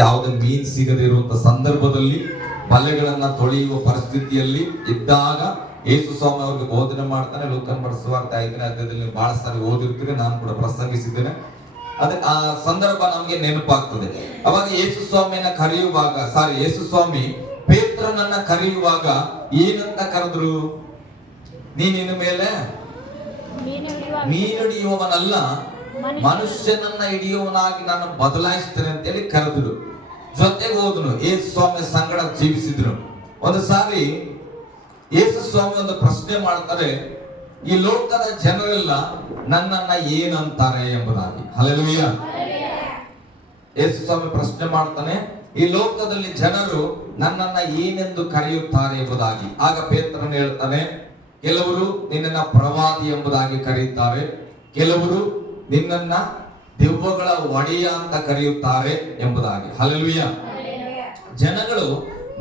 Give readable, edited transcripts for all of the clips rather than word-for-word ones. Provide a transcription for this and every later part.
ಯಾವುದೇ ಮೀನ್ ಸಿಗದೇ ಇರುವಂತ ಸಂದರ್ಭದಲ್ಲಿ ಬಲೆಗಳನ್ನ ತೊಳೆಯುವ ಪರಿಸ್ಥಿತಿಯಲ್ಲಿ ಇದ್ದಾಗ ಯೇಸು ಸ್ವಾಮಿ ಅವ್ರಿಗೆ ಬೋಧನೆ ಮಾಡ್ತಾನೆ. ಲೂಕನ ಬರೆಸುವಾರ್ತೆ 5ನೇ ಅಧ್ಯಾಯದಲ್ಲಿ ಬಹಳ ಸಾರಿ ಓದಿರ್ತೀರಿ, ನಾನು ಕೂಡ ಪ್ರಸಂಗಿಸಿದ್ದೇನೆ. ಆ ಸಂದರ್ಭ ನಮಗೆ ನೆನಪಾಗ್ತದೆ. ಅವಾಗ ಯೇಸು ಸ್ವಾಮಿ ಪೇತ್ರನನ್ನ ಕರೆಯುವಾಗ ಏನಂತ ಕರೆದ್ರು? ನೀನಿನ ಮೇಲೆ ಮೀನಿಡಿಯುವವನಲ್ಲ, ಮನುಷ್ಯನನ್ನ ಹಿಡಿಯುವವನಾಗಿ ನಾನು ಬದಲಾಯಿಸ್ತೇನೆ ಅಂತೇಳಿ ಕರೆದ್ರು. ಜೊತೆಗೆ ಹೋದನು, ಯೇಸು ಸ್ವಾಮಿ ಸಂಗಡ ಜೀವಿಸಿದ್ರು. ಒಂದು ಸಾರಿ ಯೇಸು ಸ್ವಾಮಿ ಒಂದು ಪ್ರಶ್ನೆ ಮಾಡ್ತಾರೆ, ಈ ಲೋಕದ ಜನರೆಲ್ಲ ನನ್ನನ್ನ ಏನಂತಾರೆ ಎಂಬುದಾಗಿ. ಹಲ್ಲೆಲೂಯ. ಯೇಸು ಸ್ವಾಮಿ ಪ್ರಶ್ನೆ ಮಾಡ್ತಾನೆ, ಈ ಲೋಕದಲ್ಲಿ ಜನರು ನನ್ನನ್ನ ಏನೆಂದು ಕರೆಯುತ್ತಾರೆ ಎಂಬುದಾಗಿ. ಆಗ ಪೇತ್ರನು ಹೇಳ್ತಾನೆ, ಕೆಲವರು ನಿನ್ನನ್ನ ಪ್ರವಾದಿ ಎಂಬುದಾಗಿ ಕರೆಯುತ್ತಾರೆ, ಕೆಲವರು ನಿನ್ನನ್ನ ದೆವ್ವಗಳ ಒಡೆಯ ಅಂತ ಕರೆಯುತ್ತಾರೆ ಎಂಬುದಾಗಿ. ಹಲ್ಲೆಲೂಯ. ಜನಗಳು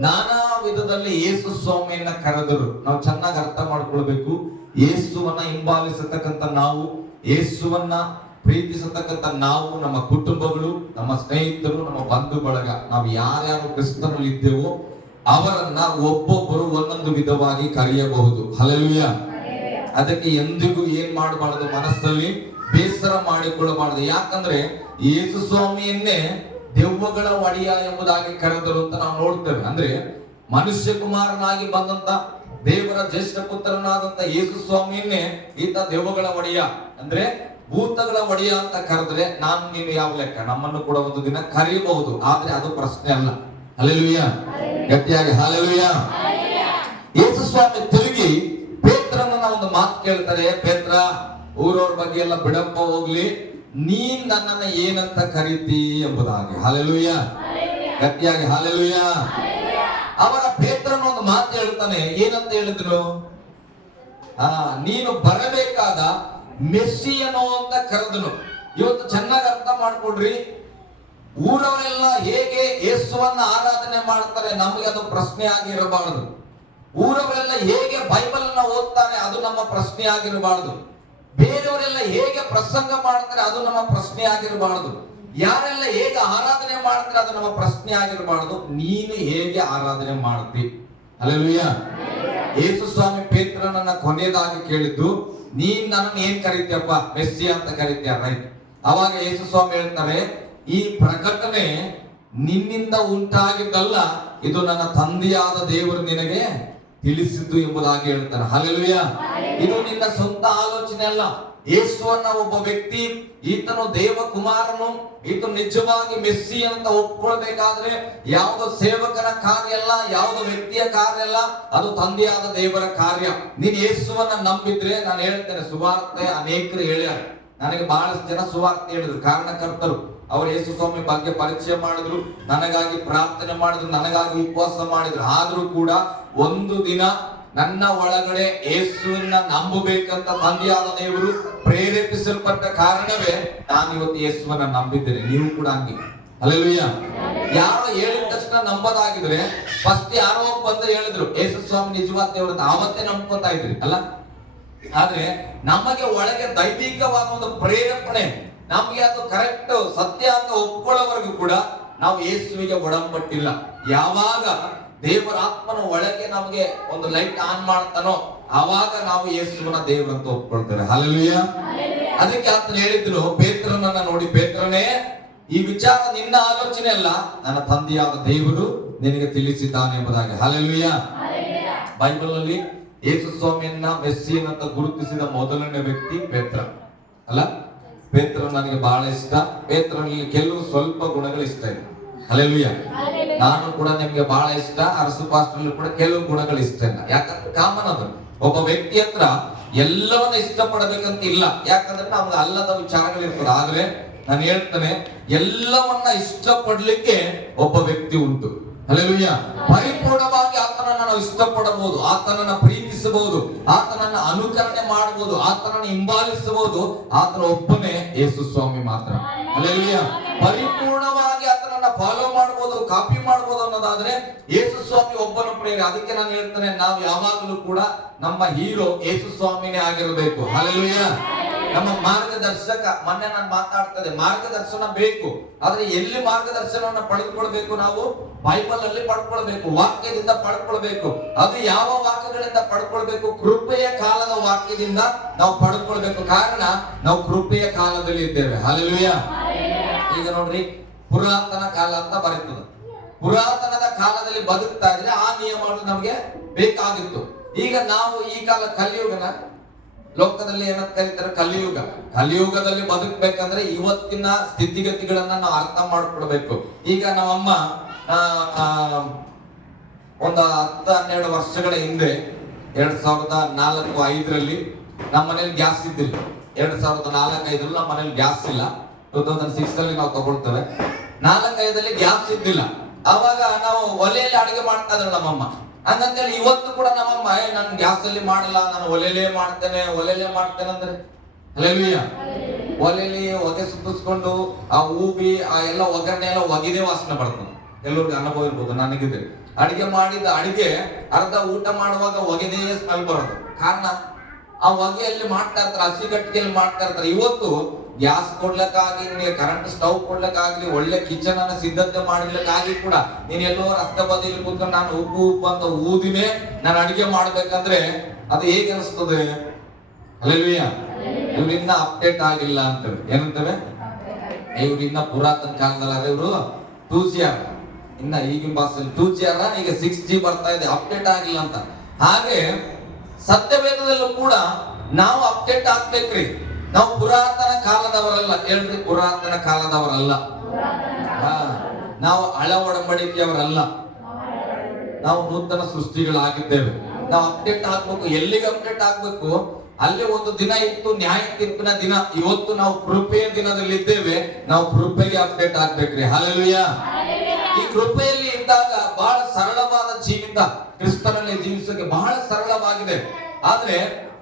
ನಾನಾ ವಿಧದಲ್ಲಿ ಯೇಸು ಸ್ವಾಮಿಯನ್ನ ಕರೆದರು. ನಾವು ಚೆನ್ನಾಗಿ ಅರ್ಥ ಮಾಡ್ಕೊಳ್ಬೇಕು. ಯೇಸುವನ್ನ ಹಿಂಬಾಲಿಸತಕ್ಕಂತ ನಾವು, ಯೇಸುವನ್ನ ಪ್ರೀತಿಸತಕ್ಕಂತ ನಾವು, ನಮ್ಮ ಕುಟುಂಬಗಳು, ನಮ್ಮ ಸ್ನೇಹಿತರು, ನಮ್ಮ ಬಂಧು ಬಳಗ, ನಾವು ಯಾರ್ಯಾರು ಕ್ರಿಸ್ತನಲ್ಲಿ ಇದ್ದೇವೋ ಅವರನ್ನ ಒಬ್ಬೊಬ್ಬರು ಒಂದೊಂದು ವಿಧವಾಗಿ ಕರೆಯಬಹುದು. ಹಲ್ಲೆಲೂಯ. ಅದಕ್ಕೆ ಎಂದಿಗೂ ಏನ್ ಮಾಡಬಾರದು, ಮನಸ್ಸಲ್ಲಿ ಬೇಸರ ಮಾಡಿಕೊಳ್ಳಬಾರದು. ಯಾಕಂದ್ರೆ ಯೇಸು ಸ್ವಾಮಿಯನ್ನೇ ದೆವ್ವಗಳ ಒಡೆಯ ಎಂಬುದಾಗಿ ಕರೆದರು ಅಂತ ನಾವು ನೋಡ್ತೇವೆ. ಅಂದ್ರೆ ಮನುಷ್ಯ ಕುಮಾರನಾಗಿ ಬಂದಂತ ದೇವರ ಜ್ಯೇಷ್ಠ ಪುತ್ರನಾದಂತ ಯೇಸು ಸ್ವಾಮಿಯನ್ನೇ ಈತ ದೆವ್ವಗಳ ಒಡೆಯ, ಅಂದ್ರೆ ಭೂತಗಳ ಒಡೆಯ ಅಂತ ಕರೆದ್ರೆ ನಾನು ನೀನು ಯಾವ ಲೆಕ್ಕ? ನಮ್ಮನ್ನು ಕೂಡ ಒಂದು ದಿನ ಕರೆಯಬಹುದು, ಆದ್ರೆ ಅದು ಪ್ರಶ್ನೆ ಅಲ್ಲ. ಹಲ್ಲೆಲೂಯ. ಗಟ್ಟಿಯಾಗಿ ಹಲ್ಲೆಲೂಯ. ಯೇಸು ಸ್ವಾಮಿ ತಿರುಗಿ ಪೇತ್ರನನ್ನ ಒಂದು ಮಾತು ಕೇಳ್ತಾರೆ, ಪೇತ್ರ, ಊರವ್ರ ಬಗ್ಗೆ ಎಲ್ಲ ಬಿಡಪ್ಪ ಹೋಗ್ಲಿ, ನೀನ್ ನನ್ನನ್ನ ಏನಂತ ಕರೀತಿ ಎಂಬುದಾಗಿ. ಹಲ್ಲೆಲೂಯ. ಗಟ್ಟಿಯಾಗಿ ಹಲ್ಲೆಲೂಯ. ಅವರ ಪೇತ್ರನ ಒಂದು ಮಾತು ಹೇಳ್ತಾನೆ, ಏನಂತ ಹೇಳಿದ್ರು? ನೀನು ಬರಬೇಕಾದ ಮೆಸ್ಸಿಯನೋ ಅಂತ ಕರೆದನು. ಇವತ್ತು ಚೆನ್ನಾಗಿ ಅರ್ಥ ಮಾಡ್ಕೊಡ್ರಿ. ಊರವರೆಲ್ಲ ಹೇಗೆ ಯೇಸುವನ್ನ ಆರಾಧನೆ ಮಾಡ್ತಾರೆ ನಮಗೆ ಅದು ಪ್ರಶ್ನೆ ಆಗಿರಬಾರದು. ಊರವರೆಲ್ಲ ಹೇಗೆ ಬೈಬಲ್ ಅನ್ನ ಓದ್ತಾರೆ ಅದು ನಮ್ಮ ಪ್ರಶ್ನೆ ಆಗಿರಬಾರದು. ಬೇರೆಯವರೆಲ್ಲ ಹೇಗೆ ಪ್ರಸಂಗ ಮಾಡ್ತಾರೆ ಅದು ನಮ್ಮ ಪ್ರಶ್ನೆ ಆಗಿರಬಾರದು. ಯಾರೆಲ್ಲ ಹೇಗೆ ಆರಾಧನೆ ಮಾಡ್ತಾರೆ ಅದು ನಮ್ಮ ಪ್ರಶ್ನೆ ಆಗಿರಬಾರದು. ನೀನು ಹೇಗೆ ಆರಾಧನೆ ಮಾಡ್ತಿ? ಹಲ್ಲೆಲೂಯ. ಯೇಸು ಸ್ವಾಮಿ ಪೇತ್ರನನ್ನ ಕೊನೆಯದಾಗಿ ಕೇಳಿದ್ದು, ನೀನ್ ನನ್ನನ್ನು ಏನ್ ಕರೀತೀಯಪ್ಪ? ಮೆಸ್ಸಿ ಅಂತ ಕರೀತೀಯ, ರೈಟ್? ಅವಾಗ ಯೇಸು ಸ್ವಾಮಿ ಹೇಳ್ತಾರೆ, ಈ ಪ್ರಕಟಣೆ ನಿನ್ನಿಂದ ಉಂಟಾಗಿದ್ದಲ್ಲ, ಇದು ನನ್ನ ತಂದೆಯಾದ ದೇವರು ನಿನಗೆ ತಿಳಿಸಿದ್ದು ಎಂಬುದಾಗಿ ಹೇಳ್ತಾರೆ. ಹಲ್ಲೆಲೂಯ. ಇದು ನಿನ್ನ ಸ್ವಂತ ಆಲೋಚನೆ ಅಲ್ಲ. ಯೇಸುವನ್ನ ಒಬ್ಬ ವ್ಯಕ್ತಿ, ಈತನು ದೇವಕುಮಾರನು, ಈತನು ನಿಜವಾಗಿ ಮೆಸ್ಸಿ ಅಂತ ಒಪ್ಕೊಳ್ಬೇಕಾದ್ರೆ ಯಾವುದೋ ಸೇವಕನ ಕಾರ್ಯ ಅಲ್ಲ, ಯಾವುದೋ ವ್ಯಕ್ತಿಯ ಕಾರ್ಯ ಅಲ್ಲ, ಅದು ತಂದೆಯಾದ ದೇವರ ಕಾರ್ಯ. ನೀನ್ ಯೇಸುವನ್ನ ನಂಬಿದ್ರೆ, ನಾನು ಹೇಳ್ತೇನೆ, ಸುವಾರ್ತೆ ಅನೇಕರು ಹೇಳ್ಯಾರ. ನನಗೆ ಬಹಳಷ್ಟು ಜನ ಸುವಾರ್ತೆ ಹೇಳಿದ್ರು, ಕಾರಣಕರ್ತರು. ಅವರು ಯೇಸು ಸ್ವಾಮಿ ಬಗ್ಗೆ ಪರಿಚಯ ಮಾಡಿದ್ರು, ನನಗಾಗಿ ಪ್ರಾರ್ಥನೆ ಮಾಡಿದ್ರು, ನನಗಾಗಿ ಉಪವಾಸ ಮಾಡಿದ್ರು. ಆದ್ರೂ ಕೂಡ ಒಂದು ದಿನ ನನ್ನ ಒಳಗಡೆ ಯೇಸುವನ್ನ ನಂಬಬೇಕಂತ ತಂದೆಯಾದ ದೇವರು ಪ್ರೇರೇಪಿಸಲ್ಪಟ್ಟ ಕಾರಣವೇ ನಾನು ಇವತ್ತು ಯೇಸುವನ್ನ ನಂಬಿದ್ದೇನೆ. ನೀವು ಕೂಡ ಹಂಗೆ. ಹಲ್ಲೆಲೂಯ. ಯಾರೋ ಹೇಳಿದ ತಕ್ಷಣ ನಂಬೋದಾಗಿದ್ರೆ ಫಸ್ಟ್ ಯಾರೋ ಬಂದು ಹೇಳಿದ್ರು ಯೇಸು ಸ್ವಾಮಿ ನಿಜವಾದ ದೇವರು, ಆವತ್ತೇ ನಂಬ್ಕೊತಾ ಇದ್ರಿ ಅಲ್ಲ. ಆದ್ರೆ ನಮಗೆ ಒಳಗೆ ದೈವಿಕವಾದ ಒಂದು ಪ್ರೇರೇಪಣೆ, ನಮ್ಗೆ ಅದು ಕರೆಕ್ಟ್ ಸತ್ಯ ಅಂತ ಒಪ್ಕೊಳ್ಳೋವರೆಗೂ ಕೂಡ ನಾವು ಯೇಸುವಿಗೆ ಒಡಂಬಟ್ಟಿಲ್ಲ. ಯಾವಾಗ ದೇವರ ಆತ್ಮನ ಒಳಗೆ ನಮಗೆ ಒಂದು ಲೈಟ್ ಆನ್ ಮಾಡ್ತಾನೋ ಆವಾಗ ನಾವು ಯೇಸುವನ ದೇವರಂತ ಒಪ್ಕೊಳ್ತೇವೆ. ಹಲ್ಲೆಲೂಯ. ಅದಕ್ಕೆ ಆತನು ಹೇಳಿದ್ರು ಪೇತ್ರನನ್ನ ನೋಡಿ, ಪೇತ್ರನೇ, ಈ ವಿಚಾರ ನಿನ್ನ ಆಲೋಚನೆ ಅಲ್ಲ, ನನ್ನ ತಂದೆಯಾದ ದೇವರು ನಿನಗೆ ತಿಳಿಸಿದ್ದಾನೆ ಎಂಬುದಾಗಿ. ಹಲ್ಲೆಲೂಯ. ಬೈಬಲ್ ನಲ್ಲಿ ಯೇಸು ಸ್ವಾಮಿಯನ್ನ ಮೆಸ್ಸಿಯನ್ನಂತ ಗುರುತಿಸಿದ ಮೊದಲನೇ ವ್ಯಕ್ತಿ ಪೇತ್ರ ಅಲ್ಲ. ಪೇತ್ರ ನನಗೆ ಬಹಳ ಇಷ್ಟ. ಪೇತ್ರನಲ್ಲಿ ಕೆಲವು ಸ್ವಲ್ಪ ಗುಣಗಳು ಇಷ್ಟ ಇದೆ. ಹಲ್ಲೆಲೂಯ. ನಾನು ಕೂಡ ನಿಮ್ಗೆ ಬಹಳ ಇಷ್ಟ. ಅರಸು ಪಾಸ್ಟರ್ನಲ್ಲಿ ಕೂಡ ಕೆಲವು ಗುಣಗಳು ಇಷ್ಟ ಇಲ್ಲ. ಯಾಕಂದ್ರೆ ಕಾಮನ್ ಅದು, ಒಬ್ಬ ವ್ಯಕ್ತಿ ಹತ್ರ ಎಲ್ಲವನ್ನ ಇಷ್ಟಪಡಬೇಕಂತ ಇಲ್ಲ. ಯಾಕಂದ್ರೆ ನಮ್ಗೆ ಅಲ್ಲದ ವಿಚಾರಗಳಿರ್ತದೆ. ಆದ್ರೆ ನಾನು ಹೇಳ್ತೇನೆ, ಎಲ್ಲವನ್ನ ಇಷ್ಟಪಡ್ಲಿಕ್ಕೆ ಒಬ್ಬ ವ್ಯಕ್ತಿ ಉಂಟು. ಹಲ್ಲೆಲೂಯ. ಪರಿಪೂರ್ಣವಾಗಿ ಆತನನ್ನ ನಾವು ಇಷ್ಟಪಡಬಹುದು, ಆತನನ್ನ ಪ್ರೀತಿಸಬಹುದು, ಆತನನ್ನ ಅನುಕರಣೆ ಮಾಡಬಹುದು, ಆತನನ್ನ ಹಿಂಬಾಲಿಸಬಹುದು. ಆತನ ಒಬ್ಬನೇ ಯೇಸು ಸ್ವಾಮಿ ಮಾತ್ರ. ಹಲ್ಲೆಲೂಯ. ಪರಿಪೂರ್ಣವಾಗಿ ಆತನನ್ನ ಫಾಲೋ ಮಾಡಬಹುದು, ಕಾಪಿ ಮಾಡಬಹುದು ಅನ್ನೋದಾದ್ರೆ ಯೇಸು ಸ್ವಾಮಿ ಒಬ್ಬನ ಪ್ರೇರೆ. ಅದಕ್ಕೆ ನಾನು ಹೇಳ್ತೇನೆ, ನಾವು ಯಾವಾಗಲೂ ಕೂಡ ನಮ್ಮ ಹೀರೋ ಯೇಸು ಸ್ವಾಮಿನೇ ಆಗಿರಬೇಕು. ಹಲ್ಲೆಲೂಯ. ನಮ್ಮ ಮಾರ್ಗದರ್ಶಕ. ಮೊನ್ನೆ ನಾನು ಮಾತಾಡ್ತದೆ, ಮಾರ್ಗದರ್ಶನ ಬೇಕು. ಆದ್ರೆ ಎಲ್ಲಿ ಮಾರ್ಗದರ್ಶನವನ್ನ ಪಡೆದುಕೊಳ್ಬೇಕು? ನಾವು ಬೈಬಲ್ ಅಲ್ಲಿ ಪಡ್ಕೊಳ್ಬೇಕು, ವಾಕ್ಯದಿಂದ ಪಡ್ಕೊಳ್ಬೇಕು. ಅದು ಯಾವ ವಾಕ್ಯಗಳಿಂದ ಪಡ್ಕೊಳ್ಬೇಕು? ಕೃಪೆಯ ಕಾಲದ ವಾಕ್ಯದಿಂದ ನಾವು ಪಡ್ಕೊಳ್ಬೇಕು. ಕಾರಣ ನಾವು ಕೃಪೆಯ ಕಾಲದಲ್ಲಿ ಇದ್ದೇವೆ. ಹಲ್ಲೆಲೂಯಾ. ಈಗ ನೋಡ್ರಿ, ಪುರಾತನ ಕಾಲ ಅಂತ ಬರೀತದೆ. ಪುರಾತನದ ಕಾಲದಲ್ಲಿ ಬದುಕ್ತಾ ಇದ್ರೆ ಆ ನಿಯಮಗಳು ನಮಗೆ ಬೇಕಾಗಿತ್ತು. ಈಗ ನಾವು ಈ ಕಾಲ ಕಲಿಯುಗನ ಲೋಕದಲ್ಲಿ ಏನಂತ ಕರೀತಾರೆ? ಕಲಿಯುಗ. ಕಲಿಯುಗದಲ್ಲಿ ಬದುಕಬೇಕಂದ್ರೆ ಇವತ್ತಿನ ಸ್ಥಿತಿಗತಿಗಳನ್ನ ನಾವು ಅರ್ಥ ಮಾಡ್ಕೊಳ್ಬೇಕು. ಈಗ ನಮ್ಮಮ್ಮ ಒಂದು 10-12 ವರ್ಷಗಳ ಹಿಂದೆ 2004-5 ನಮ್ಮ ಮನೇಲಿ ಗ್ಯಾಸ್ ಇದ್ದಿಲ್ಲ. 2004-5 ನಮ್ಮ ಮನೇಲಿ ಗ್ಯಾಸ್ ಇಲ್ಲ. 2006 ನಾವು ತಗೊಳ್ತೇವೆ. 4-5 ಗ್ಯಾಸ್ ಇದ್ದಿಲ್ಲ. ಅವಾಗ ನಾವು ಒಲೆಯಲ್ಲಿ ಅಡಿಗೆ ಮಾಡ್ತಾ ಇದ್ರು ನಮ್ಮಮ್ಮ. ಹಂಗಂತೇಳಿ ಇವತ್ತು ಕೂಡ ನಮ್ಮಮ್ಮ ನಾನು ಗ್ಯಾಸ್ ಅಲ್ಲಿ ಮಾಡಲ್ಲ, ನಾನು ಒಲೆಯಲ್ಲೇ ಮಾಡ್ತೇನೆ ಅಂದ್ರೆ ಹಲ್ಲೆಲೂಯಾ. ಒಲೆಯಲ್ಲಿ ಹೊಗೆ ಸುತ್ತಿಸ್ಕೊಂಡು ಆ ಊಬಿ ಆ ಎಲ್ಲ ಒಗ್ಗರಣೆ ಎಲ್ಲ ಒಗೆದೇ ವಾಸನೆ ಬರ್ತದೆ. ಎಲ್ಲರಿಗೂ ಅನುಭವ ಇರ್ಬೋದು. ನನಗಿದೆ ಅಡಿಗೆ ಮಾಡಿದ ಅಡಿಗೆ ಅರ್ಧ ಊಟ ಮಾಡುವಾಗ ಹೊಗೆದೇ ಸ್ಮೆಲ್ ಬರೋದು. ಕಾರಣ ಆ ಹೊಗೆಯಲ್ಲಿ ಮಾಡ್ತಾ ಇರ್ತಾರೆ, ಹಸಿ ಗಟ್ಟಿಗೆಯಲ್ಲಿ ಮಾಡ್ತಾ ಇರ್ತಾರೆ. ಇವತ್ತು ಗ್ಯಾಸ್ ಕೊಡ್ಲಿಕ್ಕಾಗಿ, ಕರೆಂಟ್ ಸ್ಟವ್ ಕೊಡ್ಲಿಕ್ಕಾಗ್ಲಿ, ಒಳ್ಳೆ ಕಿಚನ್ ಅನ್ನ ಸಿದ್ಧತೆ ಮಾಡ್ಲಿಕ್ಕಾಗಿ ಕೂಡ ನೀನ್ ಎಲ್ಲೋ ರಸ್ತೆ ಬದಿಯಲ್ಲಿ ಕೂತ್ಕೊಂಡು ನಾನು ಉಪ್ಪು ಅಂತ ಊದಿನೇ ನಾನು ಅಡಿಗೆ ಮಾಡ್ಬೇಕಂದ್ರೆ ಅದು ಹೇಗೆ ಅನಿಸ್ತದೆ? ಹಲ್ಲೆಲೂಯಾ. ಇವ್ರಿನ್ನ ಅಪ್ಡೇಟ್ ಆಗಿಲ್ಲ ಅಂತೇವೆ. ಏನಂತೇವೆ? ಇವ್ರಿನ್ನ ಪುರಾತನ ಕಾಲದಲ್ಲಿ ಇವರು 2G ಇನ್ನ ಈಗಿನ ಭಾಷೆಯಲ್ಲಿ 2G ಈಗ 6G ಬರ್ತಾ ಇದೆ, ಅಪ್ಡೇಟ್ ಆಗಿಲ್ಲ ಅಂತ. ಹಾಗೆ ಸತ್ಯವೇದದಲ್ಲೂ ಕೂಡ ನಾವು ಅಪ್ಡೇಟ್ ಆಗ್ಬೇಕ್ರಿ. ನಾವು ಪುರಾತನ ಕಾಲದವರಲ್ಲ. ಹೇಳ್ರಿ, ಪುರಾತನ ಕಾಲದವರಲ್ಲ. ನಾವು ಹಳ ಒಡಂಬಡಿಕೆಯವರಲ್ಲ. ನಾವು ನೂತನ ಸೃಷ್ಟಿಗಳಾಗಿದ್ದೇವೆ. ನಾವು ಅಪ್ಡೇಟ್ ಆಗ್ಬೇಕು. ಎಲ್ಲಿಗೆ ಅಪ್ಡೇಟ್ ಆಗ್ಬೇಕು? ಅಲ್ಲಿ ಒಂದು ದಿನ ಇತ್ತು, ನ್ಯಾಯ ತೀರ್ಪಿನ ದಿನ. ಇವತ್ತು ನಾವು ಕೃಪೆಯ ದಿನದಲ್ಲಿ ಇದ್ದೇವೆ. ನಾವು ಕೃಪೆಗೆ ಅಪ್ಡೇಟ್ ಆಗ್ಬೇಕ್ರಿ. ಹಲ್ಲೆಲೂಯಾ. ಈ ಕೃಪೆಯಲ್ಲಿ ಇದ್ದಾಗ ಬಹಳ ಸರಳವಾದ ಜೀವಿತ, ಕ್ರಿಸ್ತನಲ್ಲಿ ಜೀವಿಸೋಕೆ ಬಹಳ ಸರಳವಾಗಿದೆ. ಆದ್ರೆ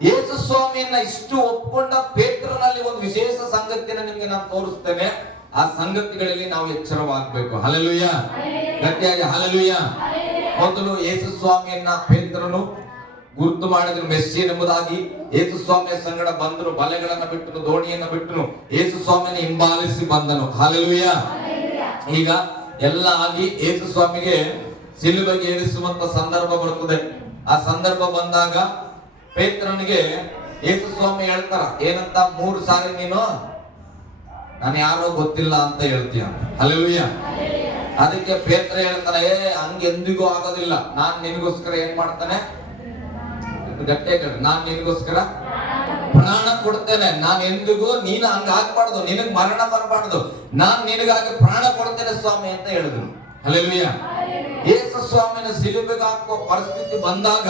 ಯೇಸು ಸ್ವಾಮಿಯನ್ನ ಇಷ್ಟು ಒಪ್ಕೊಂಡ ಪೇತ್ರನಲ್ಲಿ ಒಂದು ವಿಶೇಷ ಸಂಗತಿಯನ್ನು ನಿಮ್ಗೆ ನಾನು ತೋರಿಸ್ತೇನೆ. ಆ ಸಂಗತಿಗಳಲ್ಲಿ ನಾವು ಎಚ್ಚರವಾಗಬೇಕು. ಹಲ್ಲೆಲೂಯಾ. ಗಟ್ಟಿಯಾಗಿ ಹಲ್ಲೆಲೂಯಾ. ಮೊದಲು ಯೇಸು ಸ್ವಾಮಿಯನ್ನ ಪೇತ್ರನು ಗುರುತು ಮಾಡಿದ್ರು ಮೆಸ್ಸಿಯನೆಂಬುದಾಗಿ. ಯೇಸು ಸ್ವಾಮಿಯ ಸಂಗಡ ಬಂದರು, ಬಲೆಗಳನ್ನ ಬಿಟ್ಟನು, ದೋಣಿಯನ್ನ ಬಿಟ್ಟನು, ಯೇಸು ಸ್ವಾಮಿಯನ್ನು ಹಿಂಬಾಲಿಸಿ ಬಂದನು. ಹಲ್ಲೆಲೂಯಾ. ಈಗ ಎಲ್ಲ ಆಗಿ ಯೇಸು ಸ್ವಾಮಿಗೆ ಸಿಲುಬೆಗೆ ಏರಿಸುವಂತ ಸಂದರ್ಭ ಬರುತ್ತದೆ. ಆ ಸಂದರ್ಭ ಬಂದಾಗ ಪೇತ್ರನಿಗೆ ಯೇಸು ಸ್ವಾಮಿ ಹೇಳ್ತಾರ, ಏನಂತ? 3 ಸಾರಿ ನೀನು ನಾನು ಯಾರೋ ಗೊತ್ತಿಲ್ಲ ಅಂತ ಹೇಳ್ತೀಯ. ಹಲ್ಲೆಲೂಯಾ. ಅದಕ್ಕೆ ಪೇತ್ರ ಹೇಳ್ತಾನೆ, ಹಂಗೆಂದಿಗೂ ಆಗೋದಿಲ್ಲ. ನಾನ್ ನಿನಗೋಸ್ಕರ ಏನ್ ಮಾಡ್ತಾನೆ? ಗಟ್ಟೆ ಕಡೆ, ನಾನ್ ನಿನಗೋಸ್ಕರ ಪ್ರಾಣ ಕೊಡ್ತೇನೆ. ನಾನು ಎಂದಿಗೂ ನೀನು ಹಂಗ ಆಗ್ಬಾರ್ದು, ನಿನಗ್ ಮರಣ ಬರಬಾರ್ದು, ನಾನ್ ನಿನಗಾಗಿ ಪ್ರಾಣ ಕೊಡ್ತೇನೆ ಸ್ವಾಮಿ ಅಂತ ಹೇಳಿದ್ರು. ಹಲ್ಲೆಲೂಯಾ. ಯೇಸು ಸ್ವಾಮಿನ ಸಿಲುಬೆಗೆ ಹಾಕುವ ಪರಿಸ್ಥಿತಿ ಬಂದಾಗ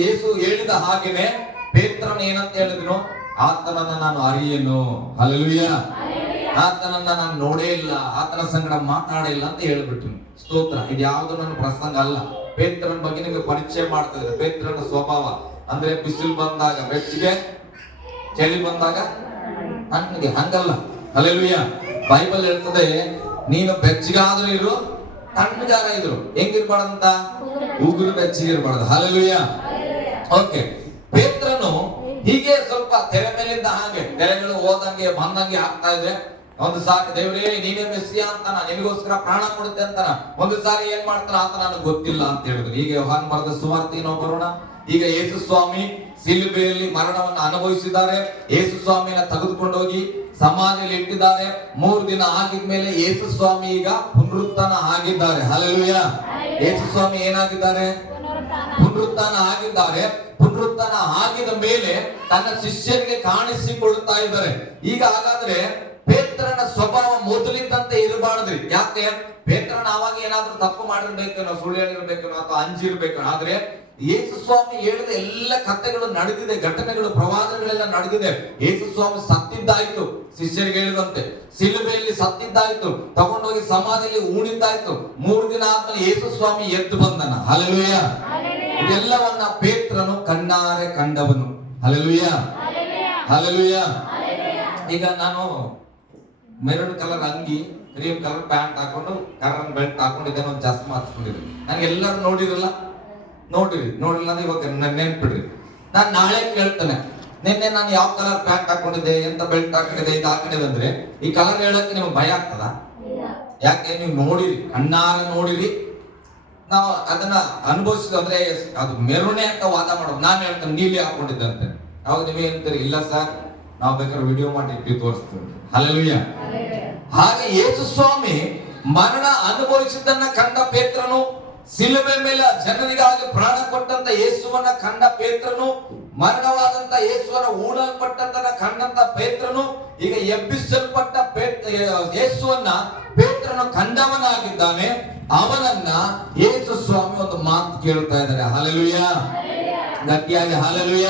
ಯೇಸು ಹೇಳಿದ ಹಾಗೇನೆ ಪೇತ್ರನ ಏನಂತ ಹೇಳಿದ್ರು? ಆತನನ್ನ ನಾನು ಅರಿಯೇನು. ಹಲ್ಲೆಲೂಯಾ. ಆತನನ್ನ ನಾನು ನೋಡೇ ಇಲ್ಲ, ಆತನ ಸಂಗಡ ಮಾತಾಡೇ ಇಲ್ಲ ಅಂತ ಹೇಳ್ಬಿಟ್ಟು. ಸ್ತೋತ್ರ. ಇದು ಯಾವ್ದು ನನ್ನ ಪ್ರಸಂಗ ಅಲ್ಲ. ಪೇತ್ರನ ಬಗ್ಗೆ ನಿಮಗೆ ಪರಿಚಯ ಮಾಡ್ತಿದ್ರೆ, ಪೇತ್ರನ ಸ್ವಭಾವ ಅಂದ್ರೆ ಬಿಸಿಲು ಬಂದಾಗ ಬೆಚ್ಚಗೆ, ಚಳಿ ಬಂದಾಗ ತಣ್ಣಗೆ, ಹಂಗಲ್ಲ. ಹಲ್ಲೆಲೂಯಾ. ಬೈಬಲ್ ಹೇಳ್ತದೆ, ನೀನು ಬೆಚ್ಚಗಾದ್ರೂ ಇರು, ತಣ್ಣಗಾರ ಇದ್ರು. ಹೆಂಗಿರ್ಬಾರ್ದಂತ? ಉಗುರು ಬೆಚ್ಚಗೆ ಇರ್ಬಾರ್ದು. ಹಲ್ಲೆಲೂಯಾ. ಓಕೆ. ಪೇತ್ರನು ಹೀಗೆ ಸ್ವಲ್ಪ ತೆರೆ ಮೇಲಿಂದ ಹಾಗೆ ತೆರೆಗಳು ಹೋದಂಗೆ ಬಂದಂಗೆ ಆಗ್ತಾ ಇದೆ. ಒಂದು ಸಾರಿ ದೇವರೇ ನೀನೇ ಮೆಸ್ಸಿಯ ಅಂತಾನ, ನಿನಗೋಸ್ಕರ ಪ್ರಾಣ ಕೊಡುತ್ತೆ ಅಂತಾನ. ಒಂದು ಸಾರಿ ಏನ್ ಮಾಡ್ತಾನ? ಆತ ನನಗೆ ಗೊತ್ತಿಲ್ಲ ಅಂತ ಹೇಳಿದ್ರು. ಹೀಗೆ ಯೋಹಾನ್ ಬರೆದ ಸುವಾರ್ತೆ ನಾವು ಬರೋಣ. ಈಗ ಯೇಸು ಸ್ವಾಮಿ ಸಿಲುಬೆಯಲ್ಲಿ ಮರಣವನ್ನು ಅನುಭವಿಸಿದ್ದಾರೆ. ಯೇಸು ಸ್ವಾಮಿನ ತೆಗೆದುಕೊಂಡೋಗಿ ಸಮಾಧಿಯಲ್ಲಿ ಇಟ್ಟಿದ್ದಾರೆ. 3 ದಿನ ಆಗಿದ್ಮೇಲೆ ಯೇಸು ಸ್ವಾಮಿ ಈಗ ಪುನರುತ್ಥಾನ ಆಗಿದ್ದಾರೆ. ಹಲ್ಲೆಲೂಯಾ. ಯೇಸು ಸ್ವಾಮಿ ಏನಾಗಿದ್ದಾರೆ? ಪುನರುತ್ಥಾನ ಆಗಿದ್ದಾರೆ. ಪುನರುತ್ಥಾನ ಆಗಿದ ಮೇಲೆ ತನ್ನ ಶಿಷ್ಯರಿಗೆ ಕಾಣಿಸಿಕೊಳ್ತಾ ಇದ್ದಾರೆ. ಈಗ ಹಾಗಾದ್ರೆ ಪೇತ್ರನ ಸ್ವಭಾವ ಮೊದಲಿದ್ದಂತೆ ಇರಬಾರ್ದ್ರಿ. ಯಾಕೆ? ಪೇತ್ರನ ಅವಾಗ ಏನಾದ್ರೂ ತಪ್ಪು ಮಾಡಿರ್ಬೇಕೇನೋ, ಸುಳ್ಳು ಹೇಳಿರ್ಬೇಕೇನೋ, ಅಥವಾ ಅಂಜಿರ್ಬೇಕೇನೋ. ಆದ್ರೆ ಯೇಸು ಸ್ವಾಮಿ ಹೇಳಿದ ಎಲ್ಲ ಕಥೆಗಳು ನಡೆದಿದೆ, ಘಟನೆಗಳು, ಪ್ರವಾದಗಳೆಲ್ಲ ನಡೆದಿದೆ. ಯೇಸು ಸ್ವಾಮಿ ಸತ್ತಿದ್ದಾಯ್ತು, ಶಿಷ್ಯರಿಗೆ ಹೇಳಿದಂತೆ. ಸಿಲುಬೆಯಲ್ಲಿ ಸತ್ತಿದ್ದಾಯ್ತು, ತಗೊಂಡೋಗಿ ಸಮಾಧಿಯಲ್ಲಿ ಉಣಿದ್ದಾಯ್ತು. 3 ದಿನ ಆದ್ಮೇಲೆ ಯೇಸು ಸ್ವಾಮಿ ಎದ್ದು ಬಂದನ. ಹಲ್ಲೆಲೂಯಾ. ಇದೆಲ್ಲವನ್ನ ಪೇತ್ರನು ಕಣ್ಣಾರೆ ಕಂಡವನು. ಹಲ್ಲೆಲೂಯಾ. ಹಲ್ಲೆಲೂಯಾ. ಈಗ ನಾನು ಮೆರೂನ್ ಕಲರ್ ಅಂಗಿ, ಕ್ರೀಮ್ ಕಲರ್ ಪ್ಯಾಂಟ್ ಹಾಕೊಂಡು, ಕರ್ರನ್ ಬೆಲ್ಟ್ ಹಾಕೊಂಡಿದ್ದೇನೆ, ಒಂದು ಚಸ್ಮಾ ಹಚ್ಕೊಂಡಿದ್ದೆ. ನನಗೆ ಎಲ್ಲರೂ ನೋಡಿರಲ್ಲ, ನೋಡಿಲ್ಲ ಅಂದ್ರೆ ಇವಾಗ ನೆನ್ಪಿಡ್ರಿ. ನಾನು ನಾಳೆ ಕೇಳ್ತೇನೆ, ನಿನ್ನೆ ನಾನು ಯಾವ ಕಲರ್ ಪ್ಯಾಂಟ್ ಹಾಕೊಂಡಿದ್ದೆ, ಎಂತ ಬೆಲ್ಟ್ ಹಾಕೊಂಡಿದ್ದೆ, ಇದು ಹಾಕೊಂಡಿದೆ ಅಂದ್ರೆ ಈ ಕಲರ್ ಹೇಳಕ್ಕೆ ನಿಮ್ಗೆ ಭಯ ಆಗ್ತದ? ಯಾಕೆ? ನೀವು ನೋಡಿರಿ, ಕಣ್ಣಾರ ನೋಡಿರಿ. ನಾವು ಅದನ್ನ ಅನುಭವಿಸಿದ ಅಂದ್ರೆ ಅದು ಮೆರುಣೆ ಅಂತ ವಾದ ಮಾಡೋದು. ನಾನು ಹೇಳ್ತೇನೆ ನೀಲಿ ಹಾಕೊಂಡಿದ್ದಂತೆ, ಅವಾಗ ನೀವೇ ಅಂತೀರಿ ಇಲ್ಲ ಸರ್ ನಾವು ಬೇಕಾದ್ರೆ ವಿಡಿಯೋ ಮಾಡಿ ತೋರಿಸ್ತೀವಿ. ಹಲ್ಲೆಲೂಯ. ಹಾಗೆ ಯೇಸು ಸ್ವಾಮಿ ಮರಣ ಅನುಭವಿಸಿದ್ದನ್ನ ಕಂಡ ಪೇತ್ರನು, ಸಿಲುಬೆ ಮೇಲೆ ಜನರಿಗಾಗಿ ಪ್ರಾಣ ಕೊಟ್ಟಂತ ಯೇಸುವನ್ನ ಕಂಡ ಪೇತ್ರನು, ಮರಣವಾದಂತ ಯೇಸುವನ್ನ ಹೂಳಲ್ಪಟ್ಟಂತನ ಕಂಡಂತ ಪೇತ್ರನು, ಈಗ ಎಬ್ಬಿಸಲ್ಪಟ್ಟ ಯೇಸುವನ್ನ ಪೇತ್ರನು ಕಂಡವನಾಗಿದ್ದಾನೆ. ಅವನನ್ನ ಯೇಸು ಸ್ವಾಮಿ ಒಂದು ಮಾತು ಕೇಳ್ತಾ ಇದ್ದಾರೆ. ಹಲ್ಲೆಲೂಯ. ಗಟ್ಟಿಯಾಗಿ ಹಲ್ಲೆಲೂಯ.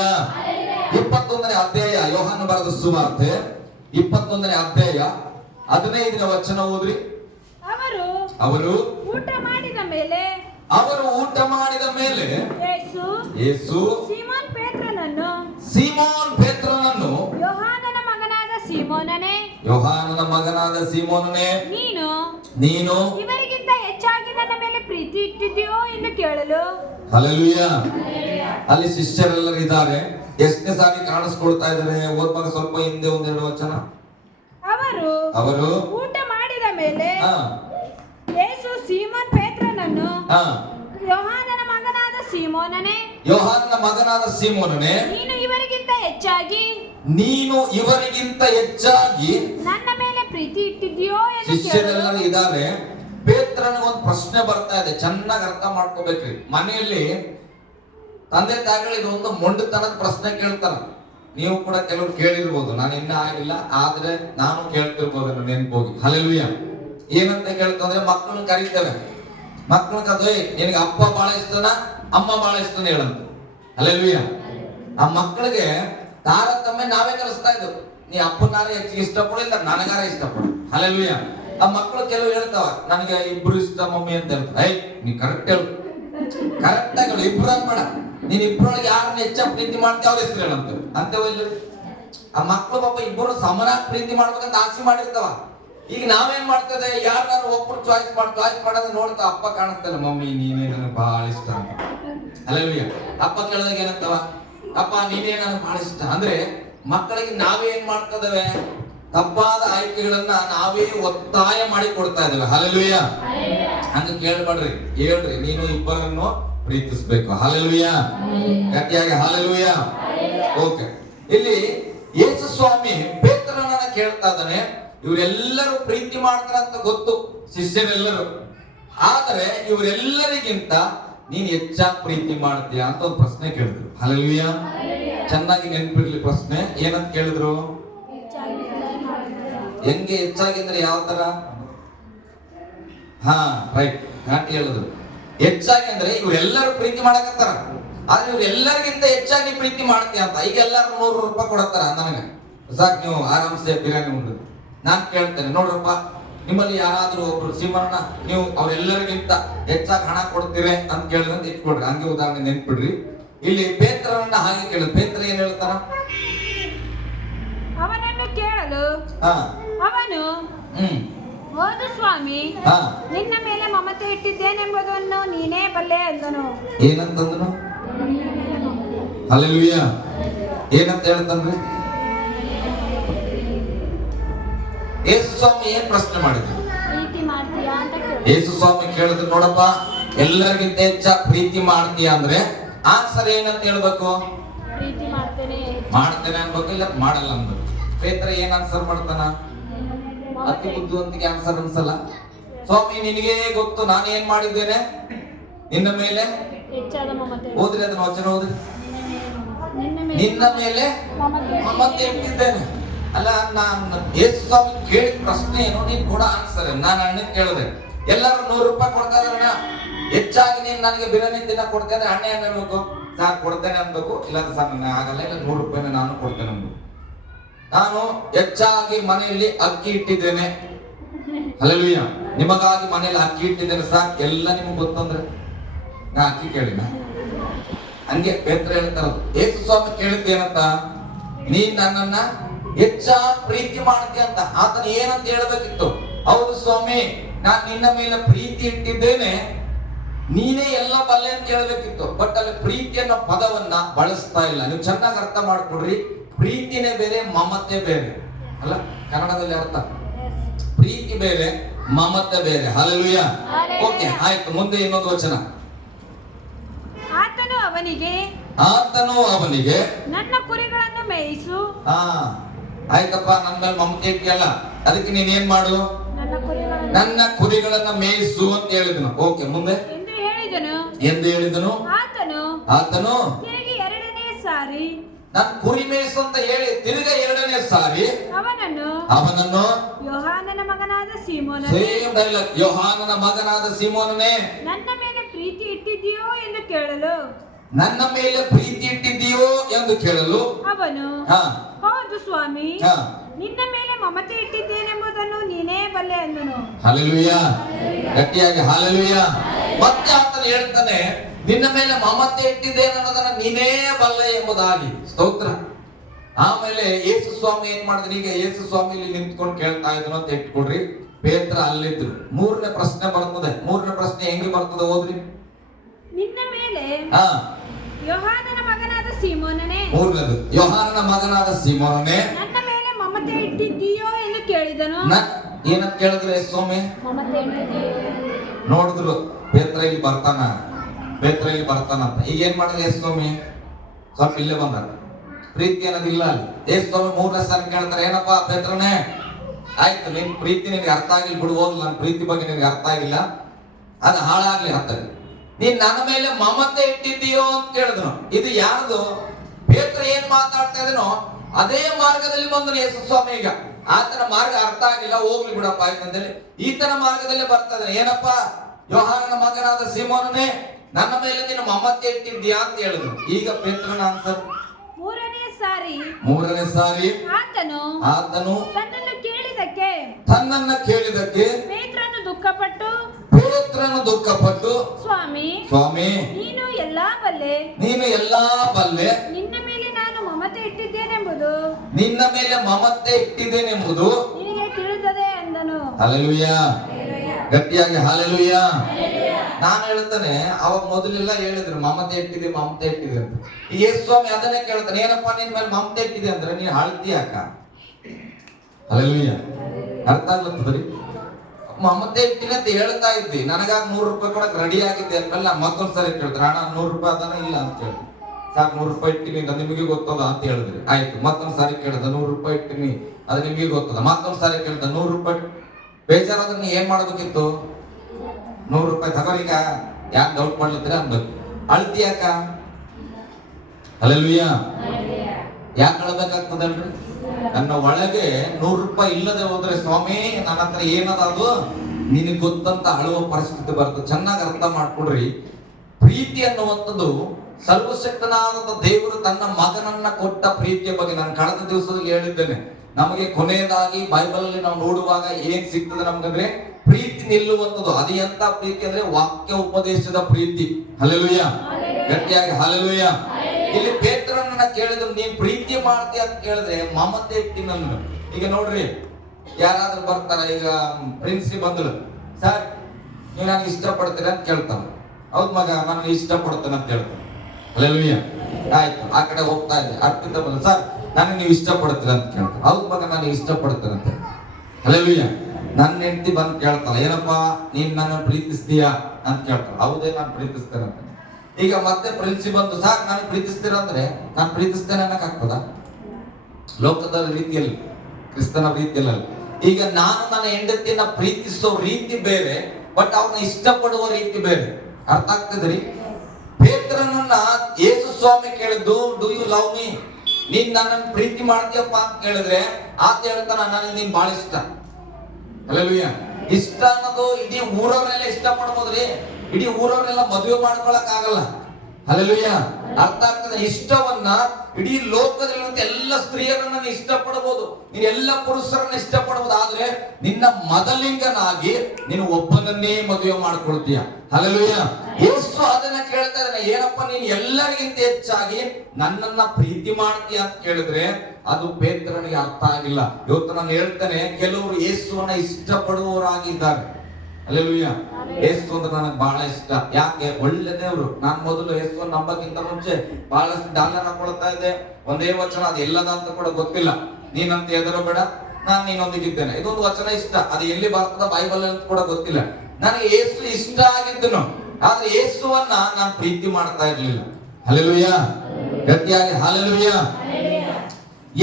21ನೇ ಅಧ್ಯಾಯ, ಯೋಹಾನ ಬರೆದ ಸುವಾರ್ತೆ 21ನೇ ಅಧ್ಯಾಯ 15ನೇ ವಚನ ಓದ್ರಿ. ಅವರು ಊಟ ಮಾಡಿದ ಮೇಲೆ ಯೇಸು ಸೀಮೋನ್ ಪೇತ್ರನನ್ನು ಯೋಹಾನನ ಮಗನಾದ ಸೀಮೋನನೇ, ನೀನು ಇವರಿಗಿಂತ ಹೆಚ್ಚಾಗಿ ನನ್ನ ಮೇಲೆ ಪ್ರೀತಿ ಇಟ್ಟಿದ್ದೀಯೋ ಎಂದು ಕೇಳಲು. ಹಲ್ಲೆಲೂಯ. ಅಲ್ಲಿ ಶಿಷ್ಯರೆಲ್ಲರೂ ಇದ್ದಾರೆ. ಎಷ್ಟನೇ ಸಾರಿ ಕಾಣಿಸ್ಕೊಳ್ತಾ ಇದ್ದಾರೆ? ಓದ್ವಾಗ ಸ್ವಲ್ಪ ಹಿಂದೆ ಒಂದೆರಡು ವಚನ. ಅವರು ಊಟ ಮಾಡಿದ ಮೇಲೆ ಯೇಸು ಸೀಮೋನ್ ಪೇತ್ರನನ್ನು ಯೋಹಾನನ ಮಗನಾದ ಸೀಮೋನನೇ, ನೀನು ಇವರಿಗಿಂತ ಹೆಚ್ಚಾಗಿ ನನ್ನ ಮೇಲೆ ಪ್ರೀತಿ ಇಟ್ಟಿದ್ದೀಯೋ ಎಂದು ಶಿಷ್ಯರೆಲ್ಲರೂ ಇದ್ದಾರೆ. ಪೇತ್ರನಿಗೆ ಒಂದು ಪ್ರಶ್ನೆ ಬರ್ತಾ ಇದೆ, ಚೆನ್ನಾಗಿ ಅರ್ಥ ಮಾಡ್ಕೋಬೇಕ್ರಿ. ಮನೆಯಲ್ಲಿ ತಂದೆ ತಾಯಿಗಳಿಗೆ ಒಂದು ಮೊಂಡುತನದ ಪ್ರಶ್ನೆ ಕೇಳ್ತಾರ. ನೀವು ಕೂಡ ಕೆಲವರು ಕೇಳಿರ್ಬೋದು, ನಾನು ಇನ್ನ ಆಗಿಲ್ಲ, ಆದ್ರೆ ನಾನು ಕೇಳ್ತಿರ್ಬೋದು ನೆನ್ಪೋಗಿ. ಹಲ್ಲೆಲೂಯ. ಏನಂತ ಕೇಳ್ತಂದ್ರೆ, ಮಕ್ಕಳನ್ನ ಕರೀತೇವೆ, ಮಕ್ಕಳು ಕದ್ದು ನಿನಗೆ ಅಪ್ಪ ಬಹಳ ಇಷ್ಟನ ಅಮ್ಮ ಬಹಳ ಇಷ್ಟನ ಹೇಳಂತ. ಹಲ್ಲೆಲೂಯ. ಆ ಮಕ್ಕಳಿಗೆ ತಾರತಮ್ಯ ನಾವೇ ಕಲಿಸ್ತಾ ಇದ್ದವು. ನೀ ಅಪ್ಪನಾರ ಹೆಚ್ಚಿಗೆ ಇಷ್ಟಪಡು, ಇಲ್ಲ ನನಗಾರ ಇಷ್ಟಪಡು. ಹಲ್ಲೆಲೂಯ. ಆ ಮಕ್ಕಳು ಕೆಲವು ಹೇಳ್ತಾವ, ನನಗೆ ಇಬ್ರು ಇಷ್ಟ ಮಮ್ಮಿ ಅಂತ ಹೇಳ್ತಾರೆ. ನೀ ಕರೆಕ್ಟ್ ಹೇಳು, ಕರೆಕ್ಟ್ ಆಗಿ ಹೇಳು, ಇಬ್ರು ಅನ್ಬೇಡ. ನೀನ್ ಇಬ್ಬರೊಳಗೆ ಯಾರನ್ನ ಹೆಚ್ಚಾಗಿ ಪ್ರೀತಿ ಮಾಡ್ತೀವಿ ಅವ್ರ ಹೆಸರು ಹೇಳಂತ ಅಂತೇವ ಇಲ್ಲ. ಆ ಮಕ್ಕಳು ಪಾಪ ಇಬ್ಬರು ಸಮನಾಗಿ ಪ್ರೀತಿ ಮಾಡ್ಬೇಕಂತ ಆಸೆ ಮಾಡಿರ್ತಾವ. ಈಗ ನಾವೇನ್ ಮಾಡ್ತದೆ, ಯಾರು ಒಬ್ಬರು ಚಾಯ್ಸ್ ಮಾಡೋದು ನೋಡ್ತಾವ. ಅಪ್ಪ ಕಾಣಿಸ್ತಲ್ಲ, ಮಮ್ಮಿ ನೀನೇ ನನಗೆ ಬಹಳ ಇಷ್ಟ ಅಂತ. ಹಲ್ಲೆಲೂಯ. ಅಪ್ಪ ಕೇಳಿದಾಗ ಏನಂತವ, ಅಪ್ಪ ನೀನೇ ನನಗೆ ಬಹಳ ಇಷ್ಟ ಅಂದ್ರೆ ಮಕ್ಕಳಿಗೆ ನಾವೇ ಏನ್ ಮಾಡ್ತದವೆ, ತಪ್ಪಾದ ಆಯ್ಕೆಗಳನ್ನ ನಾವೇ ಒತ್ತಾಯ ಮಾಡಿ ಕೊಡ್ತಾ ಇದ್ದೇವೆ. ಹಲ್ಲೆಲೂಯ. ಹಂಗ ಕೇಳ್ಬೇಡ್ರಿ, ಹೇಳ್ರಿ ನೀನು ಇಬ್ಬರನ್ನು ಪ್ರೀತಿಸ್ಬೇಕು. ಹಲ್ಲೆಲೂಯ. ಗಟ್ಟಿಯಾಗಿ ಹಲ್ಲೆಲೂಯ. ಓಕೆ. ಇಲ್ಲಿ ಯೇಸು ಸ್ವಾಮಿ ಪೇತ್ರನನ್ನ ಕೇಳ್ತಾ ಇದ್ದಾನೆ. ಇವರೆಲ್ಲರೂ ಪ್ರೀತಿ ಮಾಡ್ತಾರೆ ಅಂತ ಗೊತ್ತು ಶಿಷ್ಯರೆಲ್ಲರೂ, ಆದರೆ ಇವರೆಲ್ಲರಿಗಿಂತ ನೀನ್ ಹೆಚ್ಚಾಗಿ ಪ್ರೀತಿ ಮಾಡ್ತೀಯಾ ಅಂತ ಒಂದು ಪ್ರಶ್ನೆ ಕೇಳಿದ್ರು. ಹಲ್ಲೆಲೂಯ. ಚೆನ್ನಾಗಿ ನೆನ್ಪಿರ್ಲಿ ಪ್ರಶ್ನೆ. ಏನಂತ ಕೇಳಿದ್ರು? ಹೆಂಗೆ ಹೆಚ್ಚಾಗಿ ಅಂದ್ರೆ ಯಾವ ತರ? ರೈಟ್, ನಾಟಿ ಹೇಳಿದ್ರು. ಹೆಚ್ಚಾಗಿ ಅಂದ್ರೆ ಇವರೆಲ್ಲರೂ ಪ್ರೀತಿ ಮಾಡಕತ್ತಾರ, ಆದ್ರೆ ಇವ್ರೆಲ್ಲರಿಗಿಂತ ಹೆಚ್ಚಾಗಿ ಪ್ರೀತಿ ಮಾಡ್ತೀಯ ಅಂತ. ಈಗ ಎಲ್ಲರೂ 100 ರೂಪಾಯಿ ಕೊಡತ್ತಾರ ನನಗೆ, ಸಾಕು ನೀವು ಆರಾಮ್ಸೆ ಬಿರಿಯಾನಿ ಉಂಡು. ನಾನ್ ಕೇಳ್ತೇನೆ, ನೋಡ್ರಪ್ಪ ನಿಮ್ಮಲ್ಲಿ ಯಾರಾದ್ರೂ ಒಬ್ರು ಸೀಮಣ್ಣ ನೀವು ಅವರೆಲ್ಲರಿಗಿಂತ ಹೆಚ್ಚಾಗಿ ಹಣ ಕೊಡ್ತೀರಿ ಅಂತ ಕೇಳಿದ್ರೆ ಇಟ್ಕೊಡ್ರಿ. ಹಂಗೆ ಉದಾಹರಣೆ ನೆನ್ಪಿಡ್ರಿ. ಇಲ್ಲಿ ಪೇತ್ರನನ್ನ ಹಾಗೆ ಕೇಳಿದ್ರು. ಪೇತ್ರ ಏನ್ ಹೇಳ್ತಾರ? ಅವನನ್ನು ಕೇಳಲು ಅವನು, ಹೌದು ಸ್ವಾಮಿ, ನಿನ್ನ ಮೇಲೆ ಮಮತೆ ಇಟ್ಟಿದ್ದೇನೆಂಬುದನ್ನು ನೀನೇ ಬಲ್ಲೆ ಅಂದನು. ಏನಂತಂದನು? ಹಲ್ಲೆಲೂಯ. ಏನಂತ ಹೇಳ್ತಾನ್ರಿ? ಯೇಸು ಸ್ವಾಮಿ ಏನ್ ಪ್ರಶ್ನೆ ಮಾಡಿದ್ರು? ಪ್ರೀತಿ ಮಾಡ್ತೀಯಾ ಅಂತ ಕೇಳಿದ್ರು. ಯೇಸು ಸ್ವಾಮಿ ಕೇಳಿದ್ರು, ನೋಡಪ್ಪ ಎಲ್ಲರಿಗಿಂತ ಹೆಚ್ಚಾಗಿ ಪ್ರೀತಿ ಮಾಡ್ತೀಯಾ ಅಂದ್ರೆ ಆನ್ಸರ್ ಏನಂತ ಹೇಳ್ಬೇಕು? ಪ್ರೀತಿ ಮಾಡ್ತೇನೆ ಅನ್ಬೇಕು, ಇಲ್ಲ ಮಾಡಲ್ಲ ಅನ್ಬೇಕು. ಪೇತ್ರ ಏನ್ ಆನ್ಸರ್ ಮಾಡ್ತಾನ? ಅತಿ ಬುದ್ಧಿವಂತಿಗೆ ಆನ್ಸರ್ ಅನ್ಸಲ್ಲ. ಸ್ವಾಮಿ ನಿನಗೆ ಗೊತ್ತು ನಾನು ಏನ್ ಮಾಡಿದ್ದೇನೆ ನಿನ್ನ ಮೇಲೆ. ಓದ್ರಿ ಅದನ್ನ ವಚನ ಓದ್ರಿ. ನಿನ್ನ ಮೇಲೆ ಮಮತೆ ಇಟ್ಟಿದ್ದೇನೆ. ಅಲ್ಲ, ನಾನು ಯೇಸು ಸ್ವಾಮಿ ಕೇಳಿದ ಪ್ರಶ್ನೆ ಏನು, ನೀನ್ ಕೂಡ ಆನ್ಸರ್. ನಾನು ಅಣ್ಣನ್ ಕೇಳಿದೆ, ಎಲ್ಲರೂ 100 ರೂಪಾಯಿ ಕೊಡ್ತಾ ಇದಾರೆ, ಹೆಚ್ಚಾಗಿ ನೀನ್ ನನಗೆ ಬಿರಿಯಾನಿ ದಿನ ಕೊಡ್ತಾ ಇದ್ರೆ ಅಣ್ಣ ಏನ್ ಹೇಳ್ಬೇಕು? ಸಾರ್ ಕೊಡ್ತೇನೆ ಅನ್ಬೇಕು, ಇಲ್ಲಾಂದ್ರೆ ಸಾರ್ ನನಗೆ ಆಗಲ್ಲ, ಇಲ್ಲ 100 ರೂಪಾಯಿನ ನಾನು ಕೊಡ್ತೇನೆ ಅನ್ಬೇಕು. ನಾನು ಹೆಚ್ಚಾಗಿ ಮನೆಯಲ್ಲಿ ಅಕ್ಕಿ ಇಟ್ಟಿದ್ದೇನೆ. ಹಲ್ಲೆಲೂಯ. ನಿಮಗಾಗಿ ಮನೆಯಲ್ಲಿ ಅಕ್ಕಿ ಇಟ್ಟಿದ್ದೇನೆ ಸಾರ್, ಎಲ್ಲ ನಿಮ್ಗೆ ಗೊತ್ತಂದ್ರೆ ನಾ ಅಕ್ಕಿ ಕೇಳಿನ. ಹಂಗೆ ಪೇತ್ರ ಹೇಳ್ತಾರದು. ಯೇಸು ಸ್ವಾಮಿ ಕೇಳಿದ್ದೇನಂತ? ನೀನ್ ನನ್ನನ್ನ ಹೆಚ್ಚಾಗಿ ಪ್ರೀತಿ ಮಾಡ್ತೀಯ ಅಂತ. ಆತನ ಏನಂತ ಹೇಳ್ಬೇಕಿತ್ತು? ಹೌದು ಸ್ವಾಮಿ, ನಾನ್ ನಿನ್ನ ಮೇಲೆ ಪ್ರೀತಿ ಇಟ್ಟಿದ್ದೇನೆ, ನೀನೇ ಎಲ್ಲ ಬಲ್ಲೆ ಅಂತ ಹೇಳ್ಬೇಕಿತ್ತು. ಬಟ್ ಅಲ್ಲಿ ಪ್ರೀತಿ ಅನ್ನೋ ಪದವನ್ನ ಬಳಸ್ತಾ ಇಲ್ಲ. ನೀವು ಚೆನ್ನಾಗಿ ಅರ್ಥ ಮಾಡ್ಕೊಡ್ರಿ. ಪ್ರೀತಿನೇ ಬೇರೆ, ಮಮತೆ ಬೇರೆ ಅಲ್ಲ. ಕನ್ನಡದಲ್ಲಿ ಅರ್ಥ ಪ್ರೀತಿ ಬೇರೆ, ಮಮತೆ ಬೇರೆ. ಹಲ್ಲೆಲೂಯಾ. ಓಕೆ, ಆಯ್ತು. ಮುಂದೆ ಇನ್ನೊಂದು ವಚನ. ಆತನು ಅವನಿಗೆ ನನ್ನ ಕುರಿಗಳನ್ನು ಮೇಯಿಸು. ಆಯ್ತಪ್ಪ, ನನ್ನ ಮೇಲೆ ಮಮತೆ ಇಟ್ಟಿಯಲ್ಲ, ಅದಕ್ಕೆ ನೀನ್ ಏನ್ ಮಾಡು, ನನ್ನ ಕುರಿಗಳನ್ನ ಮೇಯಿಸು ಅಂತ ಹೇಳಿದನು. ಓಕೆ, ಮುಂದೆ ಎಂದು ಹೇಳಿದನು. ಆತನು ತಿರುಗಿ ಎರಡನೇ ಸಾರಿ ನಾನು ಕುರಿ ಮೇಯಿಸು ಅಂತ ಹೇಳಿ ತಿರುಗ ಎರಡನೇ ಸಾರಿ ಅವನನ್ನು ಯೋಹಾನನ ಮಗನಾದ ಸೀಮೋನನೇ, ಸೇಮ್ ಡೈಲಾಗ್, ಯೋಹಾನನ ಮಗನಾದ ಸೀಮೋನನೇ, ನನ್ನ ಮೇಲೆ ಪ್ರೀತಿ ಇಟ್ಟಿದ್ದೀಯೋ ಎಂದು ಕೇಳಲು, ನನ್ನ ಮೇಲೆ ಪ್ರೀತಿ ಇಟ್ಟಿದ್ದೀಯೋ ಎಂದು ಕೇಳಲು ಅವನು ಹೌದು ಸ್ವಾಮಿ, ನಿನ್ನ ಮೇಲೆ ಮಮತೆ ಇಟ್ಟಿದ್ದೇನೆಂಬುದನ್ನು ನೀನೇ ಬಲ್ಲೆ ಎಂದನು. ಹಲ್ಲೆಲೂಯಾ. ಗಟ್ಟಿಯಾಗಿ ಹಲ್ಲೆಲೂಯಾ. ಮತ್ತೆ ಆತನು ಹೇಳ್ತಾನೆ, ನಿನ್ನ ಮೇಲೆ ಮಮತೆ ಇಟ್ಟಿದ್ದೇನೆ ಅನ್ನೋದನ್ನ ನೀನೇ ಬಲ್ಲೆ ಎಂಬುದಾಗಿ. ಸ್ತೋತ್ರ. ಆಮೇಲೆ ಯೇಸು ಸ್ವಾಮಿ ಏನ್ ಮಾಡಿದ್ರು, ಈಗ ಯೇಸು ಸ್ವಾಮಿ ಇಲ್ಲಿ ನಿಂತ್ಕೊಂಡು ಕೇಳ್ತಾ ಇದ್ರು ಅಂತ ಇಟ್ಕೊಡ್ರಿ. ಪೇತ್ರ ಅಲ್ಲಿದ್ರು. ಮೂರನೇ ಪ್ರಶ್ನೆ ಬರ್ತದೆ. ಮೂರನೇ ಪ್ರಶ್ನೆ ಹೆಂಗೆ ಬರ್ತದೆ ಓದ್ರಿ. ನಿನ್ನ ಮೇಲೆ ಯೋಹಾನನ ಮಗನಾದ ಸೀಮೋನನೇ, ಮೂರನೇದು ಯೋಹಾನನ ಮಗನಾದ ಸೀಮೋನನೇ, ನನ್ನ ಮೇಲೆ ಮಮತೆ ಇಟ್ಟಿದ್ದೀಯೋ ಎಂದು ಕೇಳಿದನು. ಏನಂತ ಕೇಳಿದ್ರೆ ಸ್ವಾಮಿ, ಮಮತೆ ಇಟ್ಟಿದ್ದೀಯೋ ನೋಡಿದ್ರು ಪೇತ್ರ ಇಲ್ಲಿ ಬರ್ತಾನಂತ. ಈಗ ಏನ್ ಮಾಡಿದ್ರೆ ಯೇಸು ಸ್ವಾಮಿ ಸ್ವಲ್ಪ ಇಲ್ಲೇ ಬಂದಾರ. ಪ್ರೀತಿ ಅನ್ನೋದಿಲ್ಲ ಅಲ್ಲಿ. ಯೇಸು ಸ್ವಾಮಿ ಮೂರನೇ ಸಾರಿ ಕೇಳ್ತಾರೆ, ಏನಪ್ಪಾ ಪೇತ್ರನೇ, ಆಯ್ತು ನಿನ್ ಪ್ರೀತಿ ನಿನ್ಗೆ ಅರ್ಥ ಆಗಿಲ್ಲ ಬಿಡು, ಹೋಗ್ಲಿ, ನನ್ನ ಪ್ರೀತಿ ಬಗ್ಗೆ ನಿನ್ಗೆ ಅರ್ಥ ಆಗಿಲ್ಲ, ಅದು ಹಾಳಾಗ್ಲಿ ಹತ್ತಲ್ಲಿ. ನೀನ್ ನನ್ನ ಮೇಲೆ ಮಮತೆ ಇಟ್ಟಿದ್ದೀಯೋ ಅಂತ ಕೇಳಿದನು. ಇದು ಯಾರ್ದು? ಪೇತ್ರ ಏನ್ ಮಾತಾಡ್ತಾ ಇದನೋ ಅದೇ ಮಾರ್ಗದಲ್ಲಿ ಬಂದನು ಯೇಸು ಸ್ವಾಮಿ. ಈಗ ಆತನ ಮಾರ್ಗ ಅರ್ಥ ಆಗಿಲ್ಲ, ಹೋಗ್ಲಿ ಬಿಡಪ್ಪ ಆಯ್ತಂತೇಳಿ ಈತನ ಮಾರ್ಗದಲ್ಲೇ ಬರ್ತಾ ಇದ್ದಾನೆ. ಏನಪ್ಪಾ, ಯೋಹಾನನ ಮಗನಾದ ಸೀಮೋನನೇ, ನನ್ನ ಮೇಲೆ ನೀನು ಮಮತೆ ಇಟ್ಟಿದ್ದೀಯಾ ಅಂತ ಹೇಳಿದ್ರು. ಈಗ ಪೇತ್ರನ ಆನ್ಸರ್, ಮೂರನೇ ಸಾರಿ ಆತನು ತನ್ನನ್ನು ಕೇಳಿದಕ್ಕೆ ಪೇತ್ರನು ದುಃಖಪಟ್ಟು ಸ್ವಾಮಿ ನೀನು ಎಲ್ಲಾ ಬಲ್ಲೆ, ನಿನ್ನ ಮೇಲೆ ನಾನು ಮಮತೆ ಇಟ್ಟಿದ್ದೇನೆಂಬುದು ನಿನಗೆ ತಿಳಿದದೆ ಎಂದನು. ಹಲ್ಲೆಲೂಯಾ. ಗಟ್ಟಿಯಾಗಿ ಹಲ್ಲೆಲೂಯಾ. ನಾನು ಹೇಳ್ತಾನೆ, ಅವಾಗ ಮೊದಲೆಲ್ಲ ಹೇಳಿದ್ರು ಮಮತೆ ಇಟ್ಟಿದೆ ಅಂತ. ಈ ಯೇಸು ಸ್ವಾಮಿ ಅದನ್ನೇ ಕೇಳ್ತಾನೆ, ಏನಪ್ಪಾ ನಿನ್ ಮೇಲೆ ಮಮತೆ ಇಟ್ಟಿದೆ ಅಂದ್ರೆ ನೀನ್ ಹಳ್ತಿ ಯಾಕ? ಹಲ್ಲೆಲೂಯಾ. ಅರ್ಥ ಆಗ್ಲತ್ತದ್ರಿ. ಮಮತೆ ಇಟ್ಟಿನ ಅಂತ ಹೇಳ್ತಾ ಇದ್ದಿ, ನನಗಾಗಿ 100 ರೂಪಾಯಿ ಕೊಡಕ್ ರೆಡಿ ಆಗಿದ್ದೆ ಅಂದ್ಮೇಲೆ ನಾನು ಮತ್ತೊಂದ್ಸರಿ ಕೇಳ್ತಾರೆ, ಅಣ್ಣ 100 ರೂಪಾಯಿ ಅದಾನ ಇಲ್ಲ ಅಂತ ಹೇಳಿ, ಸಾಕು 100 ರೂಪಾಯಿ ಇಟ್ಟಿನಿ ನಿಮಗೆ ಗೊತ್ತದ ಅಂತ ಹೇಳಿದ್ರಿ. ಆಯ್ತು, ಮತ್ತೊಂದ್ಸಾರಿ ಕೇಳ್ದ 100 ರೂಪಾಯಿ ಇಟ್ಟಿನಿ ಅದು ನಿಮಗೆ ಗೊತ್ತದ. ಮತ್ತೊಂದ್ಸಾರಿ ಕೇಳ್ದ 100 ರೂಪಾಯಿ. ಬೇಜಾರಾದ್ರೆ ನೀ ಏನ್ ಮಾಡ್ಬೇಕಿತ್ತು? 100 ರೂಪಾಯಿ ತಗೋರೀಗ, ಯಾಕೆ ಡೌಟ್ ಮಾಡ್ಲತ್ತೀರ ಅನ್ಬೇಕು. ಅಳ್ತಿ ಯಾಕ? ಹಲ್ಲೆಲೂಯಾ. ಯಾಕೆ ಅಳ್ಬೇಕಾಗ್ತದಲ್ರಿ? ನನ್ನ ಒಳಗೆ 100 ರೂಪಾಯಿ ಇಲ್ಲದೆ ಹೋದ್ರೆ ಸ್ವಾಮಿ ನನ್ನ ಹತ್ರ ಏನದ ಅದು ನಿನಗೆ ಗೊತ್ತಂತ ಅಳುವ ಪರಿಸ್ಥಿತಿ ಬರ್ತದೆ. ಚೆನ್ನಾಗಿ ಅರ್ಥ ಮಾಡ್ಕೊಡ್ರಿ. ಪ್ರೀತಿ ಅನ್ನುವಂಥದ್ದು ಸರ್ವಶಕ್ತನಾದ ದೇವರು ತನ್ನ ಮಗನನ್ನ ಕೊಟ್ಟ ಪ್ರೀತಿಯ ಬಗ್ಗೆ ನಾನು ಕಳೆದ ದಿವಸದಲ್ಲಿ ಹೇಳಿದ್ದೇನೆ. ನಮಗೆ ಕೊನೆಯದಾಗಿ ಬೈಬಲ್ ಅಲ್ಲಿ ನಾವು ನೋಡುವಾಗ ಏನ್ ಸಿಗ್ತದೆ ನಮ್ಗಂದ್ರೆ ಪ್ರೀತಿ ನಿಲ್ಲುವಂಥದ್ದು. ಅದು ಎಂತ ಪ್ರೀತಿ ಅಂದ್ರೆ ವಾಕ್ಯ ಉಪದೇಶದ ಪ್ರೀತಿ. ಹಲ್ಲೆಲೂಯಾ. ಗಟ್ಟಿಯಾಗಿ ಹಲ್ಲೆಲೂಯಾ. ಇಲ್ಲಿ ಪೇತ್ರನನ್ನ ಕೇಳಿದ್ರು, ನೀನ್ ಪ್ರೀತಿ ಮಾಡ್ತೀಯ ಅಂತ ಕೇಳಿದ್ರೆ ಮಮತೆ ಇಟ್ಟಿ ನನ್ನ. ಈಗ ನೋಡ್ರಿ, ಯಾರಾದ್ರೂ ಬರ್ತಾರ, ಈಗ ಪ್ರಿನ್ಸಿ ಬಂದಳು, ಸರ್ ನೀವು ನನಗೆ ಇಷ್ಟಪಡ್ತೀರ ಅಂತ ಕೇಳ್ತಾನ. ಹೌದ್ ಮಗ, ನಾನು ಇಷ್ಟಪಡ್ತೇನೆ ಅಂತ ಹೇಳ್ತಾನೆ. ಹಲ್ಲೆಲೂಯಾ. ಆಯ್ತು, ಆ ಕಡೆ ಹೋಗ್ತಾ ಇದ್ದೆ, ಅರ್ಪಿತ ಬಂದ, ಸರ್ ನಾನು ನೀವು ಇಷ್ಟಪಡ್ತೀರ ಅಂತ ಕೇಳ್ತಾನೆ. ಹೌದ್ ಮಗ, ನಾನು ಇಷ್ಟಪಡ್ತೇನೆ ಅಂತ. ಹಲ್ಲೆಲೂಯಾ. ನನ್ನ ಹೆಂಡತಿ ಬಂದು ಕೇಳ್ತಾಳ, ಏನಪ್ಪಾ ನೀನ್ ನನ್ನ ಪ್ರೀತಿಸ್ತೀಯಾ ಅಂತ ಕೇಳ್ತಾಳ. ಹೌದೇ, ನಾನು ಪ್ರೀತಿಸ್ತೇನೆ ಅಂತ. ಈಗ ಮತ್ತೆ ಪ್ರಿನ್ಸಿ ಬಂದು, ಸಾಕ್ ನಾನು ಪ್ರೀತಿಸ್ತೀರ ಅಂದ್ರೆ ನಾನು ಪ್ರೀತಿಸ್ತೇನೆ ಅನ್ನಕ್ ಆಗ್ತದ? ಲೋಕದ ರೀತಿಯಲ್ಲಿ, ಕ್ರಿಸ್ತನ ರೀತಿಯಲ್ಲಿ. ಈಗ ನಾನು ನನ್ನ ಹೆಂಡತಿಯನ್ನ ಪ್ರೀತಿಸೋ ರೀತಿ ಬೇರೆ, ಬಟ್ ಅವ್ರನ್ನ ಇಷ್ಟಪಡುವ ರೀತಿ ಬೇರೆ. ಅರ್ಥ ಆಗ್ತದ್ರಿ? ಪೇತ್ರನನ್ನ ಯೇಸು ಸ್ವಾಮಿ ಕೇಳಿದ್ದು, ಡು ಯು ಲವ್ ಮೀ, ನೀನ್ ನನ್ನನ್ನು ಪ್ರೀತಿ ಮಾಡ್ತೀಯಪ್ಪ ಅಂತ ಕೇಳಿದ್ರೆ ಆತ ಹೇಳ್ತಾನ, ನನಗೆ ನೀನ್ ಬಹಳ ಇಷ್ಟ. ಹಲ್ಲೆಲೂಯಾ. ಇಷ್ಟ ಅನ್ನೋದು ಇಡೀ ಊರವರೆಲ್ಲ ಇಷ್ಟ ಪಡ್ಬೋದ್ರಿ, ಇಡೀ ಊರವರೆಲ್ಲ ಮದುವೆ ಮಾಡ್ಕೊಳಕ್ ಆಗಲ್ಲ. ಹಲ್ಲೆಲೂಯಾ. ಅರ್ಥ ಆಗ್ತದೆ? ಇಷ್ಟವನ್ನ ಇಡೀ ಲೋಕದಲ್ಲಿರುವಂತ ಎಲ್ಲ ಸ್ತ್ರೀಯರನ್ನ ನೀನು ಇಷ್ಟಪಡಬಹುದು, ನೀನು ಎಲ್ಲ ಪುರುಷರನ್ನ ಇಷ್ಟಪಡಬಹುದು. ಆದ್ರೆ ನಿನ್ನ ಮದಲಿಂಗನಾಗಿ ನೀನು ಒಬ್ಬನನ್ನೇ ಮದುವೆ ಮಾಡ್ಕೊಳ್ತೀಯ. ಹಲ್ಲೆಲೂಯಾ. ಯೇಸು ಅದನ್ನ ಕೇಳ್ತಾ ಇದ್ದಾನೆ, ಏನಪ್ಪ ನೀನು ಎಲ್ಲರಿಗಿಂತ ಹೆಚ್ಚಾಗಿ ನನ್ನನ್ನ ಪ್ರೀತಿ ಮಾಡ್ತೀಯ ಅಂತ ಕೇಳಿದ್ರೆ ಅದು ಪೇತ್ರನಿಗೆ ಅರ್ಥ ಆಗಿಲ್ಲ. ಇವತ್ತು ನಾನು ಹೇಳ್ತೇನೆ, ಕೆಲವರು ಯೇಸುವನ್ನ ಇಷ್ಟಪಡುವವರಾಗಿದ್ದಾರೆ. ಹಲ್ಲೆಲೂಯಾ. ಯೇಸು ಅಂದ್ರೆ ನನಗೆ ಬಹಳ ಇಷ್ಟ. ಯಾಕೆ? ಒಳ್ಳೆ ದೇವ್ರು. ನಾನು ಮೊದಲು ಯೇಸುವನ್ನು ನಂಬಕ್ಕಿಂತ ಮುಂಚೆ ಬಹಳಷ್ಟು ಡಾಲರ್ ಹಾಕೊಳ್ತಾ ಇದ್ದೆ. ಒಂದೇ ವಚನ ಅದು ಎಲ್ಲದ ಅಂತ ಕೂಡ ಗೊತ್ತಿಲ್ಲ. ನೀನಂತ ಹೆದರಬೇಡ, ನಾನು ನೀನೊಂದಿಗಿದ್ದೇನೆ, ಇದೊಂದು ವಚನ ಇಷ್ಟ. ಅದು ಎಲ್ಲಿ ಬರ್ತದ ಬೈಬಲ್ ಅಂತ ಕೂಡ ಗೊತ್ತಿಲ್ಲ. ನನಗೆ ಯೇಸು ಇಷ್ಟ ಆಗಿದ್ದನು, ಆದ್ರೆ ಯೇಸುವನ್ನ ನಾನು ಪ್ರೀತಿ ಮಾಡ್ತಾ ಇರ್ಲಿಲ್ಲ. ಹಲ್ಲೆಲೂಯಾ, ಗಟ್ಟಿಯಾಗಿ ಹಲ್ಲೆಲೂಯಾ.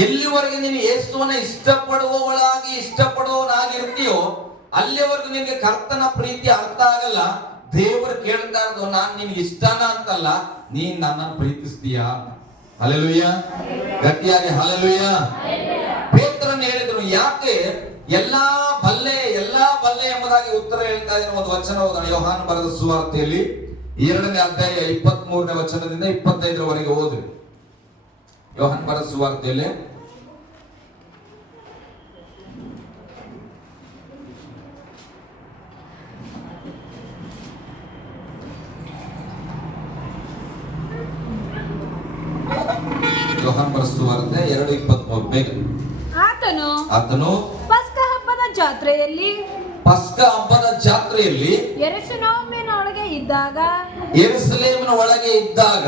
ಎಲ್ಲಿವರೆಗೆ ನೀನು ಯೇಸುವನ್ನ ಇಷ್ಟಪಡುವವನಾಗಿರ್ತೀಯೋ ಅಲ್ಲಿವರೆಗೂ ನಿನಗೆ ಕರ್ತನ ಪ್ರೀತಿ ಅರ್ಥ ಆಗಲ್ಲ. ದೇವರು ಕೇಳ್ತಾ ಇರೋದು ನಾನು ನಿನ್ಗೆ ಇಷ್ಟನ ಅಂತಲ್ಲ, ನೀನ್ ನನ್ನನ್ನು ಪ್ರೀತಿಸ್ತೀಯಾ? ಹಲ್ಲೆಲೂಯಾ, ಗಟ್ಟಿಯಾಗಿ ಹಲ್ಲೆಲೂಯಾ. ಪೇತ್ರನು ಹೇಳಿದ್ರು, ಯಾಕೆ ಎಲ್ಲಾ ಬಲ್ಲೆ ಎಂಬುದಾಗಿ ಉತ್ತರ ಹೇಳ್ತಾ ಇದ್ದೀನಿ. ಒಂದು ವಚನ ಓದೋಣ. ಯೋಹಾನ ಬರೆದ ಸುವಾರ್ತೆಯಲ್ಲಿ 2ನೇ ಅಧ್ಯಾಯ 23ನೇ ವಚನದಿಂದ 25ರವರೆಗೆ ಓದ್ರಿ. ಯೋಹಾನ ಬರೆದ ಸುವಾರ್ತೆಯಲ್ಲಿ ಯೋಹಾನ ಬರೆದ ಸುವಾರ್ತೆ 2:23 ಬೇಗ. ಆತನು ಪಸ್ಕ ಹಬ್ಬದ ಜಾತ್ರೆಯಲ್ಲಿ ಯೆರೂಸಲೇಮಿನ ಒಳಗೆ ಇದ್ದಾಗ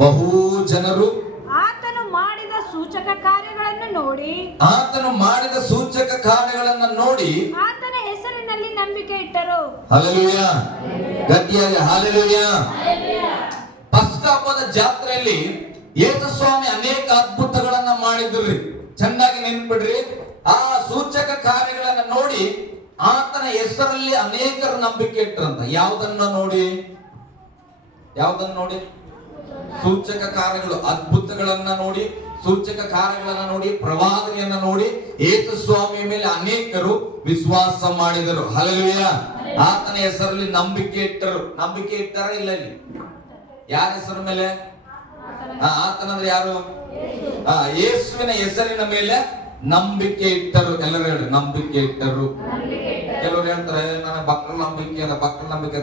ಬಹು ಜನರು ಆತನು ಮಾಡಿದ ಸೂಚಕ ಕಾರ್ಯಗಳನ್ನು ನೋಡಿ ಆತನ ಹೆಸರಿನಲ್ಲಿ ನಂಬಿಕೆ ಇಟ್ಟರು. ಹಲ್ಲೆಲೂಯಾ, ಗಟ್ಟಿಯಾಗಿ ಹಲ್ಲೆಲೂಯಾ. ಪಸ್ಕ ಹಬ್ಬದ ಜಾತ್ರೆಯಲ್ಲಿ ಯೇಸು ಸ್ವಾಮಿ ಅನೇಕ ಅದ್ಭುತಗಳನ್ನ ಮಾಡಿದ್ರಿ. ಚೆನ್ನಾಗಿ ನೆನ್ಪಿಡ್ರಿ. ಆ ಸೂಚಕ ಕಾರ್ಯಗಳನ್ನ ನೋಡಿ ಆತನ ಹೆಸರಲ್ಲಿ ಅನೇಕರು ನಂಬಿಕೆ ಇಟ್ಟರಂತ. ಯಾವುದನ್ನ ನೋಡಿ? ಸೂಚಕ ಕಾರ್ಯಗಳು, ಅದ್ಭುತಗಳನ್ನ ನೋಡಿ, ಸೂಚಕ ಕಾರ್ಯಗಳನ್ನ ನೋಡಿ, ಪ್ರವಾದನೆಯನ್ನ ನೋಡಿ ಯೇಸು ಸ್ವಾಮಿಯ ಮೇಲೆ ಅನೇಕರು ವಿಶ್ವಾಸ ಮಾಡಿದರು. ಹಲ್ಲೆಲೂಯಾ. ಆತನ ಹೆಸರಲ್ಲಿ ನಂಬಿಕೆ ಇಟ್ಟರು. ನಂಬಿಕೆ ಇಟ್ಟಾರ ಇಲ್ಲ? ಇಲ್ಲಿ ಯಾರ ಹೆಸರ ಮೇಲೆ? ಆತನಂದ್ರೆ ಯಾರು? ಯೇಸುವಿನ ಹೆಸರಿನ ಮೇಲೆ ನಂಬಿಕೆ ಇಟ್ಟರು. ಎಲ್ಲರೂ ಹೇಳಿ, ನಂಬಿಕೆ ಇಟ್ಟರು. ಕೆಲವರು ಹೇಳ್ತಾರೆ, ನನ್ನ ಮಕ್ಕಳ ನಂಬಿಕೆ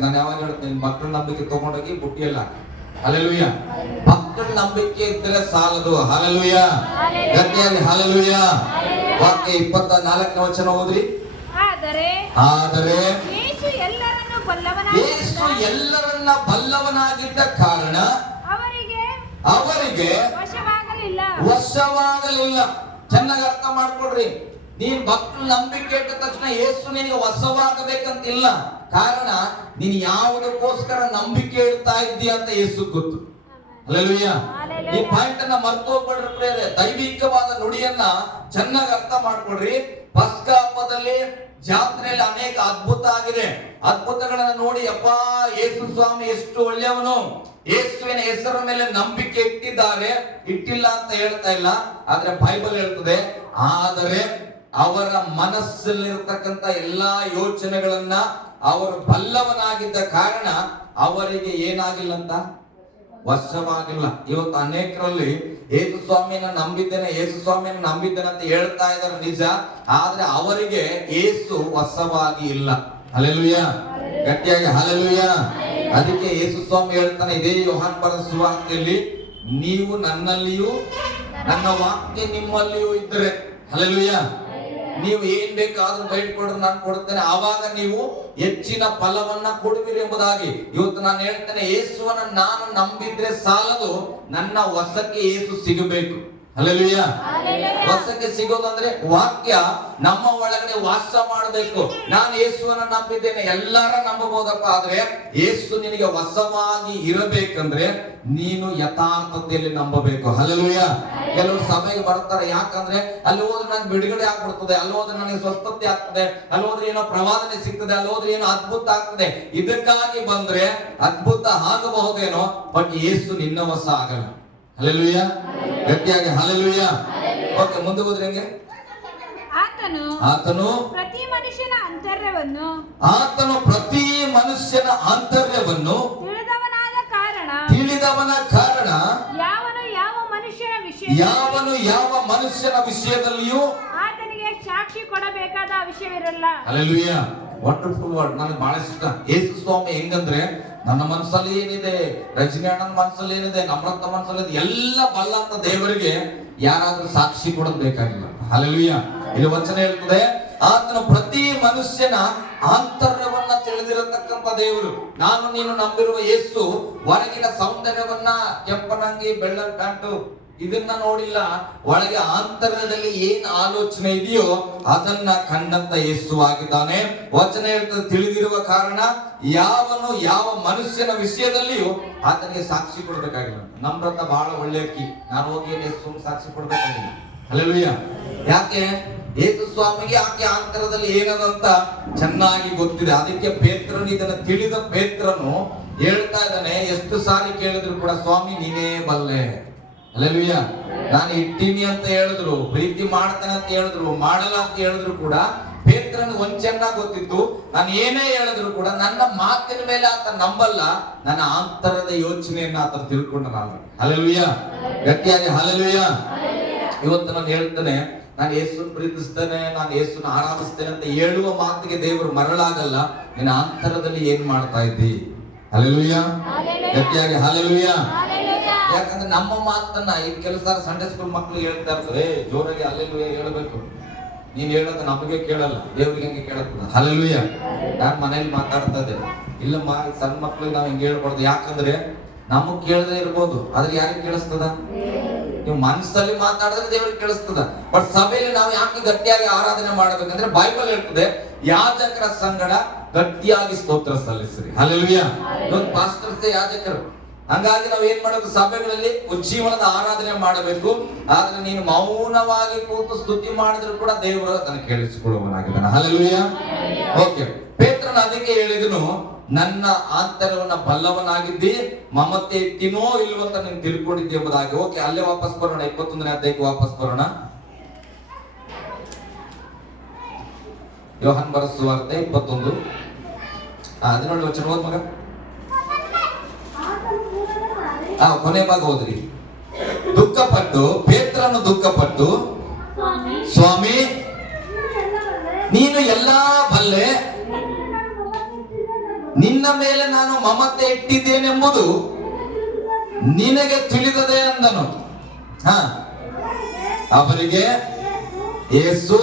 ನಾನು ಯಾವಾಗ ಹೇಳ್ತೀನಿ, ಮಕ್ಕಳ ನಂಬಿಕೆ ತಗೊಂಡೋಗಿ ಬುಟ್ಟಿಯಲ್ಲ. ಹಲ್ಲೆಲೂಯಾ. ಮಕ್ಕಳ ನಂಬಿಕೆ ಇದ್ರೆ ಸಾಲದು. ಹಲ್ಲೆಲೂಯಾ, ಗಟ್ಟಿಯಾಗಿ ಹಲ್ಲೆಲೂಯಾ. ವಾಕ್ಯ 24ನೇ ವಚನ ಓದ್ರಿ. ಆದರೆ ಯೇಸು ಎಲ್ಲರನ್ನ ಬಲ್ಲವನಾಗಿದ್ದ ಕಾರಣ ಅವರಿಗೆ ವಶವಾಗಲಿಲ್ಲ. ಚೆನ್ನಾಗಿ ಅರ್ಥ ಮಾಡ್ಕೊಡ್ರಿ. ನೀನ್ ಮಕ್ಕಳ ನಂಬಿಕೆ ಇಟ್ಟ ತಕ್ಷಣ ಯೇಸು ನಿನಗೆ ವಶವಾಗಬೇಕಂತಿಲ್ಲ. ಕಾರಣ ನೀನು ಯಾವುದಕ್ಕೋಸ್ಕರ ನಂಬಿಕೆ ಇಡ್ತಾ ಇದ್ದೀಯ ಅಂತ ಯೇಸು ಗೊತ್ತು. ಹಲ್ಲೆಲೂಯಾ. ಈ ಪಾಯಿಂಟ್ ಅನ್ನ ಮರ್ತು ಹೋಗ್ಬಿಡ್ರಿ. ದೈವಿಕವಾದ ನುಡಿಯನ್ನ ಚೆನ್ನಾಗಿ ಅರ್ಥ ಮಾಡ್ಕೊಡ್ರಿ. ಪಸ್ಕ ಹಬ್ಬದಲ್ಲಿ ಜಾತ್ರೆಯಲ್ಲಿ ಅನೇಕ ಅದ್ಭುತ ಆಗಿದೆ. ಅದ್ಭುತಗಳನ್ನ ನೋಡಿ ಅಪ್ಪ ಯೇಸು ಸ್ವಾಮಿ ಎಷ್ಟು ಒಳ್ಳೆಯವನು, ಯೇಸುವಿನ ಹೆಸರ ಮೇಲೆ ನಂಬಿಕೆ ಇಟ್ಟಿಲ್ಲ ಅಂತ ಹೇಳ್ತಾ ಇಲ್ಲ. ಆದ್ರೆ ಬೈಬಲ್ ಹೇಳ್ತದೆ, ಆದರೆ ಅವರ ಮನಸ್ಸಲ್ಲಿರ್ತಕ್ಕಂಥ ಎಲ್ಲಾ ಯೋಚನೆಗಳನ್ನ ಅವರು ಬಲ್ಲವನಾಗಿದ್ದ ಕಾರಣ ಅವರಿಗೆ ಏನಾಗಿಲ್ಲ ಅಂತ, ವಶವಾಗಿಲ್ಲ. ಇವತ್ತು ಅನೇಕರಲ್ಲಿ ಯೇಸು ಸ್ವಾಮಿಯನ್ನ ನಂಬಿದ್ದೇನೆ ಅಂತ ಹೇಳ್ತಾ ಇದ್ದಾರೆ ನಿಜ, ಆದ್ರೆ ಅವರಿಗೆ ಯೇಸು ವಶವಾಗಿ ಇಲ್ಲ. ಹಲ್ಲೆಲೂಯಾ, ಗಟ್ಟಿಯಾಗಿ ಹಲ್ಲೆಲೂಯಾ. ಅದಕ್ಕೆ ಯೇಸು ಸ್ವಾಮಿ ಹೇಳ್ತಾನೆ ಇದೇ ಯೋಹಾನ ಬರೆದ ಸುವಾರ್ತೆಯಲ್ಲಿ, ನೀವು ನನ್ನಲ್ಲಿಯೂ ನನ್ನ ವಾಕ್ಯ ನಿಮ್ಮಲ್ಲಿಯೂ ಇದ್ದರೆ, ಹಲ್ಲೆಲೂಯಾ, ನೀವು ಏನ್ ಬೇಕಾದ್ರೂ ಬೇಡಿಕೊಂಡ್ರೆ ನಾನು ಕೊಡ್ತೇನೆ, ಆವಾಗ ನೀವು ಹೆಚ್ಚಿನ ಫಲವನ್ನ ಕೊಡುವಿರಿ ಎಂಬುದಾಗಿ. ಇವತ್ತು ನಾನು ಹೇಳ್ತೇನೆ, ಯೇಸುವನ್ನ ನಾನು ನಂಬಿದ್ರೆ ಸಾಲದು, ನನ್ನ ವಶಕ್ಕೆ ಯೇಸು ಸಿಗಬೇಕು. ಹಲ್ಲೆಲೂಯಾ. ವಶಕ್ಕೆ ಸಿಗೋದಂದ್ರೆ ವಾಕ್ಯ ನಮ್ಮ ಒಳಗಡೆ ವಾಸ ಮಾಡಬೇಕು. ನಾನು ಯೇಸುವನ್ನ ನಂಬಿದ್ದೇನೆ, ಎಲ್ಲರ ನಂಬಬಹುದಪ್ಪ. ಆದ್ರೆ ಯೇಸು ನಿನಗೆ ವಶವಾಗಿ ಇರಬೇಕಂದ್ರೆ ನೀನು ಯಥಾರ್ಥತೆಯಲ್ಲಿ ನಂಬಬೇಕು. ಹಲ್ಲೆಲೂಯಾ. ಕೆಲವರು ಸಭೆಗೆ ಬರ್ತಾರೆ, ಯಾಕಂದ್ರೆ ಅಲ್ಲಿ ಹೋದ್ರೆ ನನಗೆ ಬಿಡುಗಡೆ ಆಗ್ಬಿಡ್ತದೆ, ಅಲ್ಲಿ ಹೋದ್ರೆ ನನಗೆ ಸ್ವಸ್ಥತೆ ಆಗ್ತದೆ, ಅಲ್ಲಿ ಹೋದ್ರೆ ಏನೋ ಪ್ರವಾದನೆ ಸಿಗ್ತದೆ, ಅಲ್ಲಿ ಹೋದ್ರೆ ಏನೋ ಅದ್ಭುತ ಆಗ್ತದೆ. ಇದಕ್ಕಾಗಿ ಬಂದ್ರೆ ಅದ್ಭುತ ಆಗಬಹುದೇನೋ, ಬಟ್ ಯೇಸು ನಿನ್ನ ವಶ ಆಗಲ್ಲ. ಹಲ್ಲೆಲೂಯಾ, ಗಟ್ಟಿಯಾಗಿ ಹಲ್ಲೆಲೂಯಾ. ಓಕೆ, ಮುಂದೆ ಹೋದ್ರೆ ಹೆಂಗೆ? ಆತನು ಪ್ರತಿ ಮನುಷ್ಯನ ಆಂತರ್ಯವನ್ನು ತಿಳಿದವನ ಕಾರಣ ಯಾವನು ಯಾವ ಮನುಷ್ಯನ ವಿಷಯದಲ್ಲಿಯೂ ಆತನಿಗೆ ಸಾಕ್ಷಿ ಕೊಡಬೇಕಾದ ಅವಶ್ಯವಿರಲ್ಲ. ಹಲ್ಲೆಲೂಯಾ. ವಂಡರ್ಫುಲ್ ವರ್ಡ್, ನನಗೆ ಬಹಳ ಇಷ್ಟ. ಯೇಸು ಸ್ವಾಮಿ ಹೆಂಗಂದ್ರೆ, ನನ್ನ ಮನಸ್ಸಲ್ಲಿ ಏನಿದೆ, ರಜನಿ ಅಣ್ಣನ ಮನಸ್ಸಲ್ಲಿ ಏನಿದೆ, ನಮ್ರತ ಮನಸ್ಸಲ್ಲಿ ಎಲ್ಲ ಬಲ್ಲ ಅಂತ ದೇವರಿಗೆ ಯಾರಾದ್ರೂ ಸಾಕ್ಷಿ ಕೊಡೋದು ಬೇಕಾಗಿಲ್ಲ. ಹಲ್ಲೆಲೂಯಾ. ಇಲ್ಲಿ ವಚನ ಹೇಳ್ತದೆ, ಆತನು ಪ್ರತಿ ಮನುಷ್ಯನ ಆಂತರ್ಯವನ್ನ ತಿಳಿದಿರತಕ್ಕಂತ ದೇವರು. ನಾನು ನೀನು ನಂಬಿರುವ ಯೇಸು ಹೊರಗಿನ ಸೌಂದರ್ಯವನ್ನ, ಕೆಂಪನಂಗಿ ಬೆಳ್ಳನ್ ಪ್ಯಾಂಟು ಇದನ್ನ ನೋಡಿಲ್ಲ. ಒಳಗೆ ಆಂತರ್ಯದಲ್ಲಿ ಏನ್ ಆಲೋಚನೆ ಇದೆಯೋ ಅದನ್ನ ಕಂಡಂತ ಯೇಸು ಆಗಿದ್ದಾನೆ. ವಚನ ಹೇಳ್ತದೆ, ತಿಳಿದಿರುವ ಕಾರಣ ಯಾವನು ಯಾವ ಮನುಷ್ಯನ ವಿಷಯದಲ್ಲಿಯೂ ಆತನಿಗೆ ಸಾಕ್ಷಿ ಕೊಡ್ಬೇಕಾಗಿಲ್ಲ. ನಮ್ರತ ಬಹಳ ಒಳ್ಳೆ ಅಕ್ಕಿ, ನಾನು ಹೋಗಿ ಯೇಸು ಸಾಕ್ಷಿ ಕೊಡ್ಬೇಕಾಗಿಲ್ಲ. ಹಲ್ಲೆಲೂಯಾ. ಯಾಕೆ? ಯೇಸು ಸ್ವಾಮಿಗೆ ಆಕೆ ಆಂತರದಲ್ಲಿ ಏನದಂತ ಚೆನ್ನಾಗಿ ಗೊತ್ತಿದೆ. ಅದಕ್ಕೆ ಪೇತ್ರನು, ಇದನ್ನ ತಿಳಿದ ಪೇತ್ರನು ಹೇಳ್ತಾ ಇದ್ದಾನೆ, ಎಷ್ಟು ಸಾರಿ ಕೇಳಿದ್ರು ಕೂಡ, ಸ್ವಾಮಿ ನೀನೇ ಬಲ್ಲೆ. ಹಲ್ಲೆಲೂಯಾ. ನಾನು ಇಟ್ಟೀನಿ ಅಂತ ಹೇಳಿದ್ರು, ಪ್ರೀತಿ ಮಾಡ್ತೇನೆ ಅಂತ ಹೇಳಿದ್ರು, ಮಾಡಲ್ಲ ಅಂತ ಹೇಳಿದ್ರು ಕೂಡ ಪೇತ್ರನು ಒಂದ್ ಚೆನ್ನಾಗಿ ಗೊತ್ತಿತ್ತು, ನಾನು ಏನೇ ಹೇಳಿದ್ರು ಕೂಡ ನನ್ನ ಮಾತಿನ ಮೇಲೆ ಆತ ನಂಬಲ್ಲ, ನನ್ನ ಆಂತರದ ಯೋಚನೆಯನ್ನ ಆತ ತಿಳ್ಕೊಂಡ. ನಾನು ಹಲ್ಲೆಲೂಯಾ, ಗಟ್ಟಿಯಾಗಿ ಹಲ್ಲೆಲೂಯಾ. ಇವತ್ತು ನಾನು ಹೇಳ್ತೇನೆ, ನಾನು ಯೇಸುನ ಪ್ರೀತಿಸ್ತೇನೆ, ನಾನು ಯೇಸುನ ಆರಾಧಿಸ್ತೇನೆ ಅಂತ ಹೇಳುವ ಮಾತಿಗೆ ದೇವರು ಮರಳಾಗಲ್ಲ. ನಿನ್ನ ಆಂತರದಲ್ಲಿ ಏನ್ ಮಾಡ್ತಾ ಇದ್ದಿ? ಹಲ್ಲೆಲೂಯಾ, ಗಟ್ಟಿಯಾಗಿ ಹಲ್ಲೆಲೂಯಾ. ಯಾಕಂದ್ರೆ ನಮ್ಮ ಮಾತನ್ನ ಈ ಕೆಲಸ ಸಂಡೇ ಸ್ಕೂಲ್ ಮಕ್ಕಳು ಹೇಳ್ತಾ ಇರ್ತಾರೆ, ಜೋರಾಗಿ ಹಲ್ಲೆಲೂಯಾ ಹೇಳಬೇಕು. ನೀನ್ ಹೇಳೋದು ನಮಗೆ ಕೇಳಲ್ಲ, ದೇವ್ರಿಗೆ ಹೆಂಗೆ ಕೇಳತ್ತದ? ಹಲ್ಲೆಲೂಯಾ. ನಾನ್ ಮನೇಲಿ ಮಾತಾಡ್ತಾ ಇದ್ದೆ, ಇಲ್ಲಮ್ಮ ಸಣ್ಣ ಮಕ್ಳಿಗೆ ನಾವ್ ಹಿಂಗೆ ಹೇಳ್ಬಾರ್ದು. ಯಾಕಂದ್ರೆ ನಮಗ್ ಕೇಳದೆ ಇರ್ಬೋದು, ಆದ್ರೆ ಯಾರಿಗೆ ಕೇಳಿಸ್ತದ? ನೀವು ಮನಸ್ಸಲ್ಲಿ ಮಾತಾಡಿದ್ರೆ ದೇವ್ರಿಗೆ ಕೇಳಿಸ್ತದ. ಬಟ್ ಸಭೆಯಲ್ಲಿ ನಾವು ಯಾಕೆ ಗಟ್ಟಿಯಾಗಿ ಆರಾಧನೆ ಮಾಡಬೇಕಂದ್ರೆ ಬೈಬಲ್ ಹೇಳ್ತದೆ, ಯಾಜಕರ ಸಂಗಡ ಗಟ್ಟಿಯಾಗಿ ಸ್ತೋತ್ರ ಸಲ್ಲಿಸ್ರಿ. ಹಲ್ಲೆಲೂಯಾ. ಇವತ್ತು ಪಾಸ್ಟರ್ಸ್ ಯಾಜಕರು. ಹಂಗಾಗಿ ನಾವು ಏನ್ ಮಾಡಬೇಕು? ಸಭೆಗಳಲ್ಲಿ ಉಜ್ಜೀವನದ ಆರಾಧನೆ ಮಾಡಬೇಕು. ಆದ್ರೆ ನೀನು ಮೌನವಾಗಿ ಕೂತು ಸ್ತುತಿ ಮಾಡಿದ್ರು ಕೂಡ ದೇವರು ಅದನ್ನು ಕೇಳಿಸಿಕೊಳ್ಳುವನಾಗಿದ್ದಾನೆ. ಹಲ್ಲೆಲೂಯಾ. ಓಕೆ. ಪೇತ್ರನ ಅದಕ್ಕೆ ಹೇಳಿದನು, ನನ್ನ ಆಂತರವನ್ನ ಬಲ್ಲವನಾಗಿದ್ದಿ, ಮಮತೆ ಇಟ್ಟಿನೋ ಇಲ್ವೋ ಅಂತ ನೀನು ತಿಳ್ಕೊಂಡಿದ್ದೆ ಎಂಬುದಾಗಿ. ಓಕೆ, ಅಲ್ಲೇ ವಾಪಸ್ ಬರೋಣ, 21ನೇ ಅಧ್ಯಾಯಕ್ಕೆ ವಾಪಸ್ ಬರೋಣ. ಯೋಹಾನ್ ಬರೆದ ಸುವಾರ್ತೆ 21 17 ವಚನ ಓದ್ ಮಗ. ಕೊನೆ ಭಾಗ ಹೋದ್ರಿ. ದುಃಖಪಟ್ಟು, ಪೇತ್ರನು ದುಃಖಪಟ್ಟು, ಸ್ವಾಮಿ ನೀನು ಎಲ್ಲಾ ಬಲ್ಲೆ, ನಿನ್ನ ಮೇಲೆ ನಾನು ಮಮತೆ ಇಟ್ಟಿದ್ದೇನೆಂಬುದು ನಿನಗೆ ತಿಳಿದದೆ ಅಂದನು. ಅವರಿಗೆ ಯೇಸು,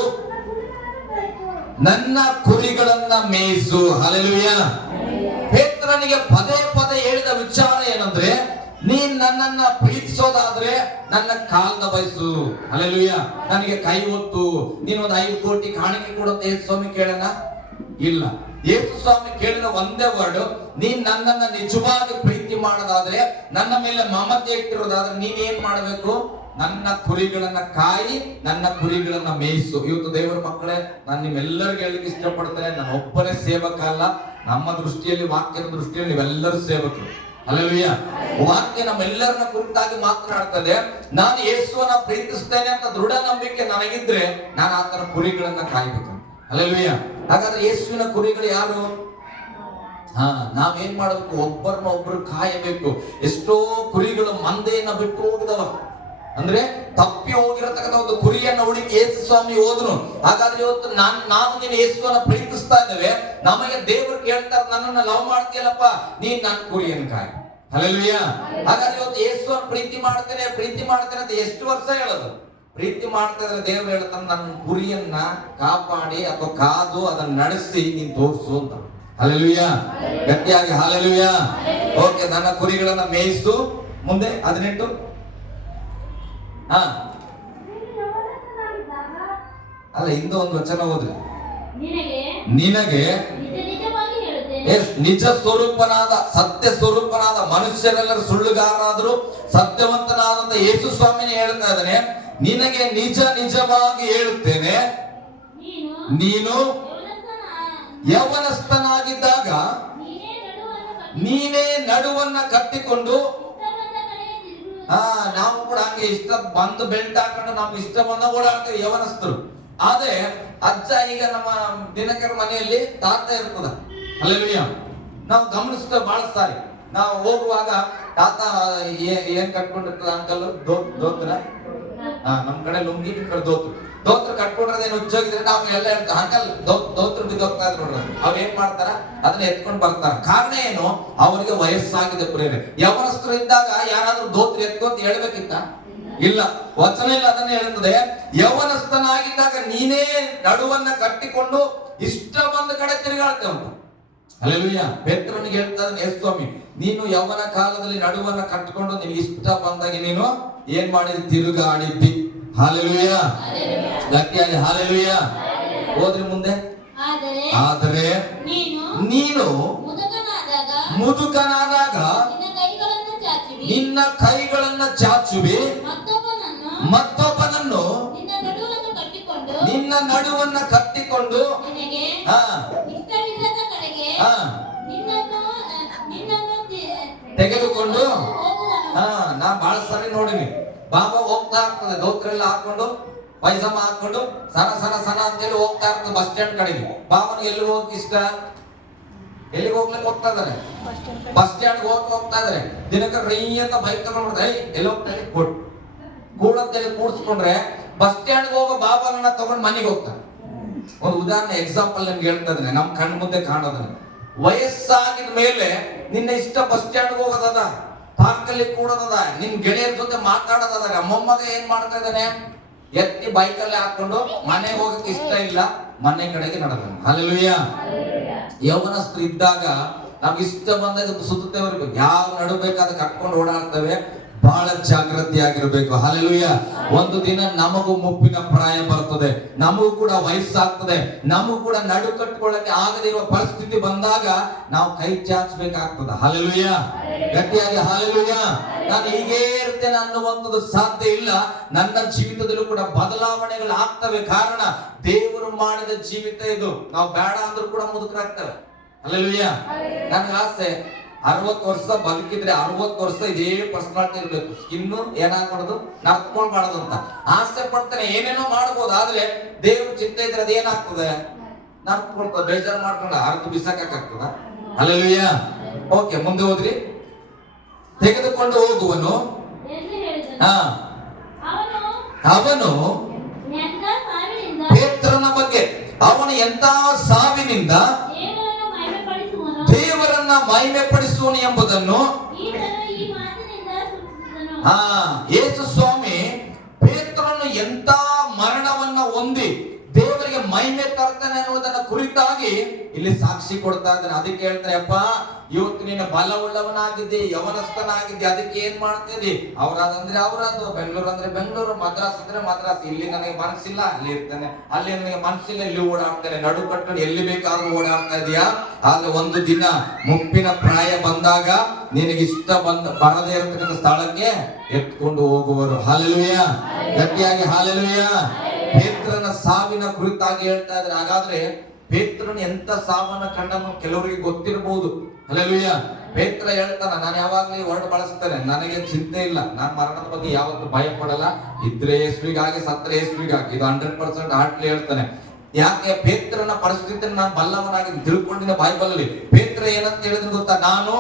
ನನ್ನ ಕುರಿಗಳನ್ನ ಮೇಯಿಸು. ಹಲ್ಲೆಲೂಯಾ. ಪೇತ್ರನಿಗೆ ಪದೇ ಪದೇ ಹೇಳಿದ ವಿಚಾರ ಏನಂದ್ರೆ, ನೀನ್ ನನ್ನನ್ನ ಪ್ರೀತಿಸೋದಾದ್ರೆ ನನ್ನ ಕಾಲ್ನ ಬಯಸು. ಹಲ್ಲೆಲೂಯಾ. ನನಗೆ ಕೈ ಒತ್ತು. ನೀನು ಒಂದು 5 ಕೋಟಿ ಕಾಣಿಕೆ ಕೊಡುತ್ತೆ ಯೇಸು ಸ್ವಾಮಿ ಕೇಳೋಣ? ಇಲ್ಲ. ಯೇಸು ಸ್ವಾಮಿ ಕೇಳಿದ ಒಂದೇ ವರ್ಡ್, ನೀನ್ ನನ್ನನ್ನ ನಿಜವಾಗಿ ಪ್ರೀತಿ ಮಾಡೋದಾದ್ರೆ, ನನ್ನ ಮೇಲೆ ಮಮತೆ ಇಟ್ಟಿರೋದಾದ್ರೆ ನೀನ್ ಏನ್ ಮಾಡ್ಬೇಕು? ನನ್ನ ಕುರಿಗಳನ್ನ ಕಾಯಿ, ನನ್ನ ಕುರಿಗಳನ್ನ ಮೇಯಿಸು. ಇವತ್ತು ದೇವರ ಮಕ್ಕಳೇ, ನಾನು ನಿಮ್ಮೆಲ್ಲರಿಗೂ ಹೇಳಲಿಕ್ಕೆ ಇಷ್ಟಪಡ್ತೇನೆ, ನಾನು ಒಬ್ಬನೇ ಸೇವಕ ಅಲ್ಲ. ನಮ್ಮ ದೃಷ್ಟಿಯಲ್ಲಿ, ವಾಕ್ಯದ ದೃಷ್ಟಿಯಲ್ಲಿ ನೀವೆಲ್ಲರೂ ಸೇವಕರು. ಹಲ್ಲೆಲೂಯಾ. ವಾಕ್ಯ ನಮ್ಮೆಲ್ಲರನ್ನ ಕುರಿತಾಗಿ ಮಾತನಾಡ್ತದೆ. ನಾನು ಯೇಸುವನ್ನ ಪ್ರೀತಿಸ್ತೇನೆ ಅಂತ ದೃಢ ನಂಬಿಕೆ ನನಗಿದ್ರೆ ನಾನು ಆತನ ಕುರಿಗಳನ್ನ ಕಾಯ್ಬೇಕು. ಹಲ್ಲೆಲೂಯಾ. ಹಾಗಾದ್ರೆ ಯೇಸುವಿನ ಕುರಿಗಳು ಯಾರು? ನಾವೇನ್ ಮಾಡಬೇಕು? ಒಬ್ಬರನ್ನ ಒಬ್ರು ಕಾಯಬೇಕು. ಎಷ್ಟೋ ಕುರಿಗಳು ಮಂದೆಯನ್ನ ಬಿಟ್ಟು ಹೋಗಿದವ. ಅಂದ್ರೆ ತಪ್ಪಿ ಹೋಗಿರತಕ್ಕಂಥ ಒಂದು ಕುರಿಯನ್ನ ಹುಡುಕಿ ಯೇಸು ಸ್ವಾಮಿ ಹೋದ್ರು. ಹಾಗಾದ್ರೆ ಇವತ್ತು ನಾನು ನೀನು ಯೇಸುವನ್ನ ಪ್ರೀತಿಸ್ತಾ ಇದ್ದೇವೆ. ನಮಗೆ ದೇವರು ಕೇಳ್ತಾರೆ, ನನ್ನನ್ನ ಲವ್ ಮಾಡ್ತೀಯಲ್ಲಪ್ಪ, ನೀನ್ ನನ್ನ ಕುರಿಯನ್ನು ಕಾಯಿ. ಹಲ್ಲೆಲೂಯಾ. ಹಾಗಾದ್ರೆ ಇವತ್ತು ಯೇಸುವನ್ನ ಪ್ರೀತಿ ಮಾಡ್ತೇನೆ ಅಂತ ಎಷ್ಟು ವರ್ಷ ಹೇಳೋದು? ಪ್ರೀತಿ ಮಾಡ್ತಾ ಇದ್ರೆ ದೇವರು ಹೇಳ್ತಾನೆ, ನನ್ನ ಕುರಿಯನ್ನ ಕಾಪಾಡಿ ಅಥವಾ ಕಾದು ಅದನ್ನ ನಡೆಸಿ ನೀನ್ ತೋರಿಸು ಅಂತ. ಹಲ್ಲೆಲೂಯಾ. ಗಟ್ಟಿಯಾಗಿ ಹಲ್ಲೆಲೂಯಾ. ಓಕೆ, ನನ್ನ ಕುರಿಗಳನ್ನ ಮೇಯಿಸು. ಮುಂದೆ 18. ಅಲ್ಲ, ಇಂದು ಒಂದು ವಚನ ಹೋದ್ರಿ. ನಿನಗೆ ನಿಜ ಸ್ವರೂಪನಾದ, ಸತ್ಯ ಸ್ವರೂಪನಾದ, ಮನುಷ್ಯರೆಲ್ಲರೂ ಸುಳ್ಳುಗಾರರಾದ್ರು ಸತ್ಯವಂತನಾದಂತ ಯೇಸು ಸ್ವಾಮಿನೇ ಹೇಳ್ತಾ ಇದ್ದಾನೆ, ನಿನಗೆ ನಿಜವಾಗಿ ಹೇಳುತ್ತೇನೆ, ನೀನು ಯೌವನಸ್ಥನಾಗಿದ್ದಾಗ ನೀನೇ ನಡುವನ್ನ ಕಟ್ಟಿಕೊಂಡು, ನಾವು ಕೂಡ ಹಂಗೆ ಇಷ್ಟ ಬಂದು ಬೆಲ್ಟ್ ಹಾಕೊಂಡು ನಮ್ಗೆ ಇಷ್ಟ ಬಂದ ಓಡಾಡ್ತೇವೆ ಯವನಸ್ಥರು. ಆದ್ರೆ ಅಜ್ಜ, ಈಗ ನಮ್ಮ ದಿನಕರ ಮನೆಯಲ್ಲಿ ತಾತ ಇರ್ತದ. ಹಲ್ಲೆಲೂಯಾ. ನಾವು ಗಮನಿಸ್ತೇವೆ ಬಹಳ ಸಾರಿ. ನಾವು ಹೋಗುವಾಗ ತಾತ ಏನ್ ಕಟ್ಕೊಂಡಿರ್ತದ? ಅಂಕಲ್ ದೋತ್ರ. ನಮ್ ಕಡೆ ಲುಂಗಿ, ನಿಮ್ ಕಡೆ ದೋತ್ರ ಕಟ್ಕೊಂಡಿರೋದೇನು ಉಜ್ಜೋಗಿದ್ರೆ ನಾವು ಎಲ್ಲ ಹೇಳ್ತೇವೆ, ಅಂಕಲ್ ದೋತ್ರ ಬಿದ್ದೋಗ್ತಾ ಇದ್ರು ನೋಡ್ರಿ. ಅವ್ರು ಏನ್ ಮಾಡ್ತಾರ? ಅದನ್ನ ಎತ್ಕೊಂಡು ಬರ್ತಾರ. ಕಾರಣ ಏನು? ಅವರಿಗೆ ವಯಸ್ಸಾಗಿದೆ ಪ್ರೇರೆ. ಯವನಸ್ಥರು ಇದ್ದಾಗ ಯಾರಾದ್ರೂ ದೋತ್ರ ಎತ್ಕೊಂತ ಹೇಳ್ಬೇಕಿತ್ತ? ಇಲ್ಲ, ವಚನ ಇಲ್ಲ. ಅದನ್ನೇ ಹೇಳ್ತದೆ, ಯೌವನಸ್ಥನಾಗಿದ್ದಾಗ ನೀನೇ ನಡುವನ್ನ ಕಟ್ಟಿಕೊಂಡು ಇಷ್ಟ ಬಂದ ಕಡೆ ತಿರುಗಾಡ್ತೇವೆ ಅಂತ. ಹಲ್ಲೆಲೂಯಾ. ಪೇತ್ರನಿಗೆ ಹೇಳ್ತಾನೆ, ಯೇಸು ಸ್ವಾಮಿ, ನೀನು ಯೌವನ ಕಾಲದಲ್ಲಿ ನಡುವನ್ನ ಕಟ್ಟಿಕೊಂಡು ನಿನಗೆ ಇಷ್ಟ ಬಂದಾಗೆ ನೀನು ಏನ್ ಮಾಡಿದ್ರಿ? ತಿರುಗಾಡಿದ್ದಿ. ಹಲ್ಲೆಲೂಯಾ. ಗಟ್ಟಿಯಾಗಿ ಹಲ್ಲೆಲೂಯಾ. ಹೋದ್ರಿ ಮುಂದೆ. ಆದರೆ ನೀನು ಮುದುಕನಾದಾಗ ನಿನ್ನ ಕೈಗಳನ್ನ ಚಾಚುವಿ, ಮತ್ತೊಬ್ಬನನ್ನು ನಿನ್ನ ನಡುವನ್ನ ಕಟ್ಟಿಕೊಂಡು ತೆಗೆದುಕೊಂಡು. ನಾ ಬಹಳ ಸರಿ ನೋಡಿನಿ, ಬಾಬಾ ಹೋಗ್ತಾ ಇರ್ತದೆ ದೋತ್ರೆಲ್ಲ ಹಾಕೊಂಡು ಪೈಜಾಮ ಹಾಕೊಂಡು ಸನ ಸನ ಸನ ಅಂತೇಳಿ ಹೋಗ್ತಾ ಇರ್ತದೆ ಬಸ್ ಸ್ಟ್ಯಾಂಡ್ ಕಡೆಗೆ. ಬಾಬನಿಗೆ ಎಲ್ಲಿ ಹೋಗಿ ಇಷ್ಟ? ಎಲ್ಲಿಗೆ ಹೋಗ್ಲಿಕ್ಕೆ ಹೋಗ್ತಾ ಇದಾರೆ? ಬಸ್ ಸ್ಟ್ಯಾಂಡ್ ಹೋಗ್ತಾ ಇದಾರೆ. ದಿನಕ್ಕೆ ರೈ ಅಂತ ಬೈಕ್ ತಗೊಂಡ್ಬಿಡ್ತಾರೆ. ಎಲ್ಲಿ ಹೋಗ್ತಾರೆ? ಕೂಡಂತೇಳಿ ಕೂಡಿಸ್ಕೊಂಡ್ರೆ ಬಸ್ ಸ್ಟ್ಯಾಂಡ್ ಹೋಗೋ ಬಾಬಾನ ತಗೊಂಡು ಮನೆಗೆ ಹೋಗ್ತಾರೆ. ಒಂದು ಉದಾಹರಣೆ ಎಕ್ಸಾಂಪಲ್ ನಿಮ್ಗೆ ಹೇಳ್ತಾ ಇದ್ದೇನೆ, ನಮ್ ಕಣ್ಣು ಮುಂದೆ ಕಾಣೋದನ್ನ. ವಯಸ್ಸಾಗಿದ ಮೇಲೆ ನಿನ್ನ ಇಷ್ಟ ಬಸ್ ಸ್ಟ್ಯಾಂಡ್ ಹೋಗೋದದ, ಪಾರ್ಕ್ ಅಲ್ಲಿ ಕೂಡೋದದ, ನಿನ್ ಗೆಳೆಯರ ಜೊತೆ ಮಾತಾಡೋದದ. ಮೊಮ್ಮಗ ಏನ್ ಮಾಡ್ತಾ ಇದ್ದಾನೆ? ಎತ್ತಿ ಬೈಕಲ್ಲಿ ಹಾಕೊಂಡು ಮನೆಗೆ ಹೋಗಕ್ಕೆ ಇಷ್ಟ ಇಲ್ಲ, ಮನೆ ಕಡೆಗೆ ನಡೆದಾನೆ. ಹಲ್ಲೆಲೂಯಾ. ಯೌವನಸ್ಥರು ಇದ್ದಾಗ ನಮ್ಗೆ ಇಷ್ಟ ಬಂದಾಗ ಸುತ್ತೇವೆ ಇರ್ಬೇಕು. ಯಾವ ನಡಬೇಕಾದ ಕಟ್ಕೊಂಡು ಓಡಾಡ್ತೇವೆ, ಬಹಳ ಜಾಗೃತಿಯಾಗಿರ್ಬೇಕು. ಹಲ್ಲೆಲೂಯಾ. ಒಂದು ದಿನ ನಮಗೂ ಮುಪ್ಪಿನ ಪ್ರಾಯ ಬರ್ತದೆ, ನಮಗೂ ಕೂಡ ವಯಸ್ಸಾಗ್ತದೆ, ನಮಗೂ ಕೂಡ ನಡು ಕಟ್ಕೊಳ್ಳಕ್ಕೆ ಆಗದಿರುವ ಪರಿಸ್ಥಿತಿ ಬಂದಾಗ ನಾವು ಕೈ ಚಾಚಬೇಕಾಗ್ತದೆ. ಹಲ್ಲೆಲೂಯಾ. ಗಟ್ಟಿಯಾಗಿ ಹಲ್ಲೆಲೂಯಾ. ನಾನು ಹೀಗೇ ಇರ್ತೇನೆ ಅನ್ನುವಂಥದ್ದು ಸಾಧ್ಯ ಇಲ್ಲ. ನನ್ನ ಜೀವಿತದಲ್ಲೂ ಕೂಡ ಬದಲಾವಣೆಗಳು ಆಗ್ತವೆ. ಕಾರಣ ದೇವರು ಮಾಡಿದ ಜೀವಿತ ಇದು. ನಾವು ಬೇಡ ಅಂದ್ರೂ ಕೂಡ ಮುದುಕರಾಗ್ತವೆ. ಹಲ್ಲೆಲೂಯಾ. ನನಗೆ ಆಸೆ 60 ವರ್ಷ ಬದುಕಿದ್ರೆ 60 ವರ್ಷ ಇದೇ ಪರ್ಸನಾಲಿಟಿ ಇರ್ಬೇಕು. ಸ್ಕಿನ್ನು ಏನಾಗ್ಬಾರ್ದು, ನಡ್ಕೊಳ್ಬಾರ್ದು ಅಂತ ಆಸೆ ಪಡ್ತೇನೆ. ಏನೇನೋ ಮಾಡ್ಬೋದು, ಆದ್ರೆ ದೇವ್ರ ಚಿತ್ತ ಇದ್ರೆ ಅದೇನಾಗ್ತದೆ? ನಡ್ಕೊಳ್ತದೆ. ಬೇಜಾರು ಮಾಡ್ಕೊಂಡು ಅರ್ಧ ಬಿಸಾಕಾಗ್ತದ. ಹಲ್ಲೆಲೂಯಾ. ಓಕೆ, ಮುಂದೆ ಹೋದ್ರಿ. ತೆಗೆದುಕೊಂಡು ಹೋಗುವನು. ಅವನು ಪೇತ್ರನ ಬಗ್ಗೆ, ಅವನು ಎಂತ ಸಾವಿನಿಂದ ದೇವರನ್ನ ಮಹಿಮೆ ಪಡಿಸುವನು ಎಂಬುದನ್ನು ಯೇಸು ಸ್ವಾಮಿ ಪೇತ್ರನು ಎಂತ ಮರಣವನ್ನ ಹೊಂದಿ ದೇವರಿಗೆ ಮಹಿಮೆ ತರ್ತಾನೆ ಅನ್ನುವುದನ್ನ ಕುರಿತಾಗಿ ಇಲ್ಲಿ ಸಾಕ್ಷಿ ಕೊಡ್ತಾ ಇದ್ದಾನೆ. ಅದಕ್ಕೆ ಹೇಳ್ತಾರೆ, ಅಪ್ಪ ಇವತ್ತು ನೀನು ಬಲವುಳ್ಳವನಾಗಿದ್ದೆ, ಯವನಸ್ಥನಾಗಿದ್ದೆ, ಅದಕ್ಕೆ ಏನ್ ಮಾಡ್ತಿದ್ದಿ? ಅವರಾದಂದ್ರೆ ಅವರದು, ಬೆಂಗಳೂರು ಅಂದ್ರೆ ಬೆಂಗಳೂರು, ಮದ್ರಾಸ್ ಅಂದ್ರೆ ಮದ್ರಾಸ್. ಇಲ್ಲಿ ನನಗೆ ಮನಸ್ಸಿಲ್ಲ, ಅಲ್ಲಿ ಇರ್ತೇನೆ, ಅಲ್ಲಿ ನನಗೆ ಮನಸ್ಸಿಲ್ಲ, ಇಲ್ಲಿ ಓಡಾಡ್ತೇನೆ, ನಡು ಕಟ್ಟಲು ಎಲ್ಲಿ ಬೇಕಾದ್ರೂ ಓಡಾಡ್ತಾ ಇದೀಯಾ. ಆದ್ರೆ ಒಂದು ದಿನ ಮುಪ್ಪಿನ ಪ್ರಾಯ ಬಂದಾಗ ನಿನಗೆ ಇಷ್ಟ ಬರದೇ ಇರತಕ್ಕಂಥ ಸ್ಥಳಕ್ಕೆ ಎತ್ಕೊಂಡು ಹೋಗುವರು. ಹಲ್ಲೆಲೂಯಾ. ಗಟ್ಟಿಯಾಗಿ ಹಲ್ಲೆಲೂಯಾ. ಪೇತ್ರನ ಸಾವಿನ ಕುರಿತಾಗಿ ಹೇಳ್ತಾ ಇದ್ರೆ, ಹಾಗಾದ್ರೆ ಪೇತ್ರನ ಎಂತ ಸಾವನ್ನ ಕಂಡನು ಕೆಲವರಿಗೆ ಗೊತ್ತಿರಬಹುದು. ಹಲ್ಲೆಲೂಯಾ. ಪೇತ್ರ ಹೇಳ್ತಾನ, ನಾನು ಯಾವಾಗ್ಲೂ ವರ್ಡ್ ಬಳಸ್ತೇನೆ, ನನಗೆ ಚಿಂತೆ ಇಲ್ಲ, ನಾನು ಮರಣದ ಬಗ್ಗೆ ಯಾವತ್ತು ಭಯ ಪಡಲ್ಲ, ಇದ್ರೆ ಯೇಸುವಿಗಾಗಿ ಸತ್ರೆ ಯೇಸುವಿಗಾಗಿ. ಇದು 100% ಹಾರ್ಟ್ಲಿ ಹೇಳ್ತಾನೆ. ಯಾಕೆ? ಪೇತ್ರನ ಪರಿಸ್ಥಿತಿ ನಾನು ಬಲ್ಲವನಾಗಿ ತಿಳ್ಕೊಂಡಿನ ಬೈಬಲ್ ಅಲ್ಲಿ. ಪೇತ್ರ ಏನಂತ ಹೇಳಿದ್ರು ಗೊತ್ತಾ? ನಾನು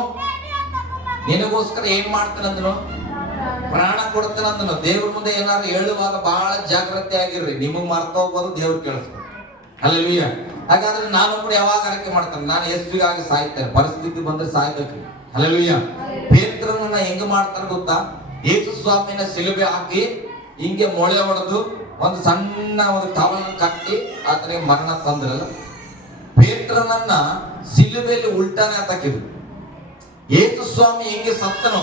ನಿನಗೋಸ್ಕರ ಏನ್ ಮಾಡ್ತೇನೆ ಅಂದನು? ಪ್ರಾಣ ಕೊಡ್ತೇನೆ ಅಂದನು. ದೇವ್ರ ಮುಂದೆ ಏನಾದ್ರು ಹೇಳುವಾಗ ಬಹಳ ಜಾಗ್ರತೆ ಆಗಿರ್ರಿ, ನಿಮಗ್ ಮರ್ತ ಹೋಗ್ಬೋದು, ದೇವ್ರು ಕೇಳಿಸ್ತಾರೆ. ಹಲ್ಲೆಲೂಯಾ. ಹಾಗಾದ್ರೆ ನಾನು ಕೂಡ ಯಾವಾಗ ಆರೈಕೆ ಮಾಡ್ತೇನೆ? ನಾನು ಯೇಸುವಿಗಾಗಿ ಸಾಯ್ತೇನೆ, ಪರಿಸ್ಥಿತಿ ಬಂದ್ರೆ ಸಾಯ್ಬೇಕು. ಹಲ್ಲೆಲೂಯಾ. ಪೇತ್ರನನ್ನ ಹೆಂಗ ಮಾಡ್ತಾರೆ ಗೊತ್ತಾ? ಯೇಸು ಸ್ವಾಮಿನ ಸಿಲುಬೆ ಹಾಕಿ ಹಿಂಗೆ ಮೊಳೆ ಹೊಡೆದು ಒಂದು ಸಣ್ಣ ಒಂದು ಟವಲ್ ಕಟ್ಟಿ ಆತನಿಗೆ ಮರಣ ತಂದ್ರಲ್ಲ. ಪೇತ್ರನನ್ನ ಸಿಲುಬೆಯಲ್ಲಿ ಉಲ್ಟಾನೆ ಹಾಕಿದ್ರು. ಯೇಸು ಸ್ವಾಮಿ ಹೆಂಗೆ ಸತ್ತನೋ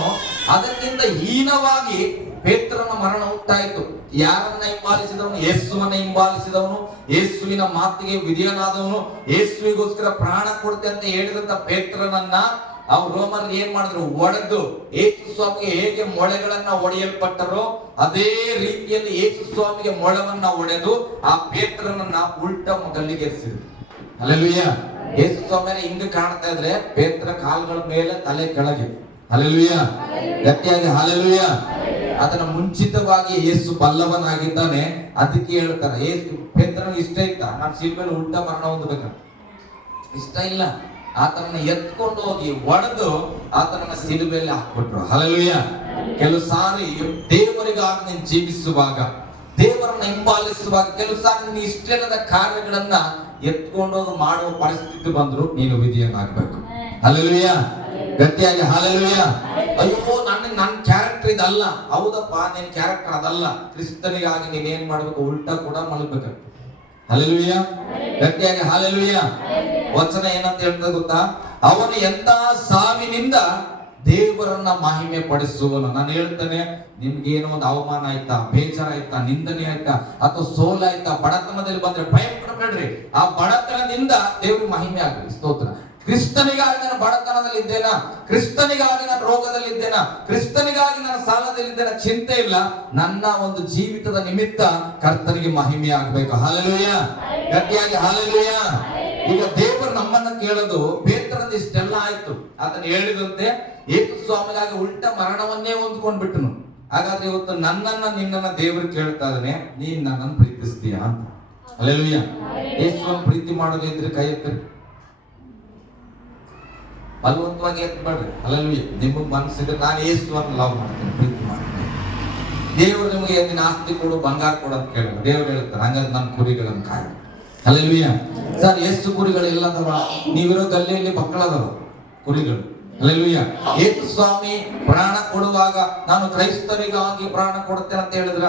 ಅದಕ್ಕಿಂತ ಹೀನವಾಗಿ ಪೇತ್ರನ ಮರಣ ಉಂಟಾಯಿತು. ಯಾರನ್ನ ಹಿಂಬಾಲಿಸಿದವನು? ಯೇಸುವನ್ನ ಹಿಂಬಾಲಿಸಿದವನು, ಯೇಸುವಿನ ಮಾತಿಗೆ ವಿಧೇಯನಾದವನು, ಯೇಸುವಿಗೋಸ್ಕರ ಪ್ರಾಣ ಕೊಡ್ತೆ ಅಂತ ಹೇಳಿದಂತ ಪೇತ್ರನನ್ನ ಅವ್ರು ರೋಮರ್ ಏನ್ ಮಾಡಿದ್ರು? ಒಡೆದು ಯೇಸು ಸ್ವಾಮಿಗೆ ಹೇಗೆ ಮೊಳೆಗಳನ್ನ ಒಡೆಯಲ್ಪಟ್ಟರೋ ಅದೇ ರೀತಿಯಲ್ಲಿ ಯೇಸು ಸ್ವಾಮಿಗೆ ಮೊಳವನ್ನ ಒಡೆದು ಆ ಪೇತ್ರನನ್ನ ಉಲ್ಟ ಗಲ್ಲಿಗೇರಿಸಿದ್ರು. ಹಲ್ಲೆಲೂಯಾ. ಯೇಸು ಸ್ವಾಮಿನ ಹಿಂಗ ಕಾಣ್ತಾ ಇದ್ರೆ ಪೇತ್ರ ಕಾಲುಗಳ ಮೇಲೆ, ತಲೆ ಕೆಳಗೆ. ಹಲ್ಲೆಲೂಯಾ. ಗಟ್ಟಿಯಾಗಿ ಹಲ್ಲೆಲೂಯಾ. ಅದನ್ನ ಮುಂಚಿತವಾಗಿ ಯೇಸು ಬಲ್ಲವನಾಗಿದ್ದಾನೆ. ಅದಕ್ಕೆ ಹೇಳ್ತಾರೆ, ಪೇತ್ರನಿಗೆ ಇಷ್ಟ ಇತ್ತ ನಾನು ಶಿಲ್ಬೆಯಲ್ಲಿ ಉಲ್ಟ ಮರಣ ಹೊಂದಬೇಕ? ಇಷ್ಟ ಇಲ್ಲ. ಆತನನ್ನ ಎತ್ಕೊಂಡು ಹೋಗಿ ಒಡೆದು ಆತನನ್ನ ಸಿಲುಬೆಯಲ್ಲಿ ಹಾಕ್ಬಿಟ್ರು. ಹಲ್ಲೆಲೂಯಾ. ಕೆಲವು ಸಾರಿ ದೇವರಿಗಾಗಿ ನೀನು ಜೀವಿಸುವಾಗ, ದೇವರನ್ನ ಹಿಂಬಾಲಿಸುವಾಗ, ಕೆಲವು ಸಾರಿ ನೀನು ಇಷ್ಟೆಲ್ಲದ ಕಾರ್ಯಗಳನ್ನ ಎತ್ಕೊಂಡೋಗಿ ಮಾಡುವ ಪರಿಸ್ಥಿತಿ ಬಂದ್ರು ನೀನು ವಿಧಿಯನ್ನಾಗಬೇಕು. ಹಲ್ಲೆಲೂಯಾ. ಗಟ್ಟಿಯಾಗಿ ಹಲ್ಲೆಲೂಯಾ. ಅಯ್ಯೋ ನನ್ನ ಕ್ಯಾರೆಕ್ಟರ್ ಕ್ಯಾರೆಕ್ಟರ್ ಇದಲ್ಲ. ಹೌದಪ್ಪ, ನಿನ್ ಕ್ಯಾರೆಕ್ಟರ್ ಅದಲ್ಲ. ಕ್ರಿಸ್ತನಿಗಾಗಿ ನೀನೇನ್ ಮಾಡ್ಬೇಕು? ಉಲ್ಟಾ ಕೂಡ ಮಲಗ್ಬೇಕು. ಹಲ್ಲೆಲೂಯಾ, ಗಟ್ಟಿಯಾಗಿ ಹಲ್ಲೆಲೂಯಾ. ವಚನ ಏನಂತ ಹೇಳ್ತದೆ ಗೊತ್ತಾ? ಅವನು ಎಂತ ಸಾವಿನಿಂದ ದೇವರನ್ನ ಮಹಿಮೆ ಪಡಿಸುವನು. ನಾನು ಹೇಳ್ತೇನೆ, ನಿಮ್ಗೇನೋ ಒಂದು ಅವಮಾನ ಆಯ್ತಾ, ಬೇಜಾರಾಯ್ತಾ, ನಿಂದನೆ ಆಯ್ತಾ, ಅಥವಾ ಸೋಲಾಯ್ತಾ, ಬಡತನದಲ್ಲಿ ಬಂದ್ರೆ ಭಯ ಪಡಬೇಡ್ರಿ. ಆ ಬಡತನದಿಂದ ದೇವ್ರಿಗೆ ಮಹಿಮೆ ಆಗಲಿ. ಸ್ತೋತ್ರ. ಕ್ರಿಸ್ತನಿಗಾಗಿ ನಾನು ಬಡತನದಲ್ಲಿ ಇದ್ದೇನಾ, ಕ್ರಿಸ್ತನಿಗಾಗಿ ನಾನು ರೋಗದಲ್ಲಿ ಇದ್ದೇನಾ, ಕ್ರಿಸ್ತನಿಗಾಗಿ ನಾನು ಸಾಲದಲ್ಲಿದ್ದೇನ, ಚಿಂತೆ ಇಲ್ಲ. ನನ್ನ ಒಂದು ಜೀವಿತದ ನಿಮಿತ್ತ ಕರ್ತನಿಗೆ ಮಹಿಮೆ ಆಗ್ಬೇಕು. ಹಲ್ಲೆಲೂಯಾ, ಗಟ್ಟಿಯಾಗಿ ಹಲ್ಲೆಲೂಯಾ. ಈಗ ದೇವರು ನಮ್ಮನ್ನ ಕೇಳೋದು, ಪೇತ್ರನ ಇಷ್ಟೆಲ್ಲ ಆಯ್ತು, ಆತನು ಹೇಳಿದಂತೆ ಯೇಸು ಸ್ವಾಮಿಗಾಗಿ ಉಲ್ಟಾ ಮರಣವನ್ನೇ ಹೊಂದ್ಕೊಂಡ್ಬಿಟ್ಟನು. ಹಾಗಾದ್ರೆ ಇವತ್ತು ನನ್ನನ್ನ ನಿನ್ನನ್ನ ದೇವರು ಕೇಳ್ತಾ ಇದ್ದಾನೆ, ನೀನ್ ನನ್ನನ್ನು ಪ್ರೀತಿಸ್ತೀಯಾ ಅಂತ. ಹಲ್ಲೆಲೂಯಾ. ಯೇಸುವನ್ನು ಪ್ರೀತಿ ಮಾಡೋದಿದ್ರೆ ಕೈ ಎತ್ತರಿ. ಬಲವಂತವಾಗಿ ಎತ್ತಬೇಡ್ರಿ. ಹಲ್ಲೆಲೂಯಾ. ನಿಮಗೆ ಮನಸ್ಸಿದ್ರೆ ನಾನು ಯೇಸುವನ್ನು ಲವ್ ಮಾಡ್ತೇನೆ, ಪ್ರೀತಿ ಮಾಡ್ತೇನೆ. ದೇವರು ನಿಮಗೆ ನಿನ್ನ ಆಸ್ತಿ ಕೊಡು, ಬಂಗಾರ ಕೊಡು ಅಂತ ಕೇಳಲ್ಲ. ದೇವರು ಹೇಳ್ತಾರೆ, ಹಂಗಾದ್ರೆ ನನ್ನ ಕುರಿಗಳನ್ನು ಕಾಯಿ. ಹಲ್ಲೆಲೂಯಾ. ಸರ್, ಎಷ್ಟು ಕುರಿಗಳು ಇಲ್ಲದವ? ನೀವಿರೋ ಗಲ್ಲಿಯಲ್ಲಿ ಮಕ್ಕಳದವ ಕುರಿಗಳು. ಹಲ್ಲೆಲೂಯಾ. ಯೇಸು ಸ್ವಾಮಿ ಪ್ರಾಣ ಕೊಡುವಾಗ ನಾನು ಕ್ರೈಸ್ತರಿಗಾಗಿ ಪ್ರಾಣ ಕೊಡುತ್ತೇನೆ ಅಂತ ಹೇಳಿದ್ರ?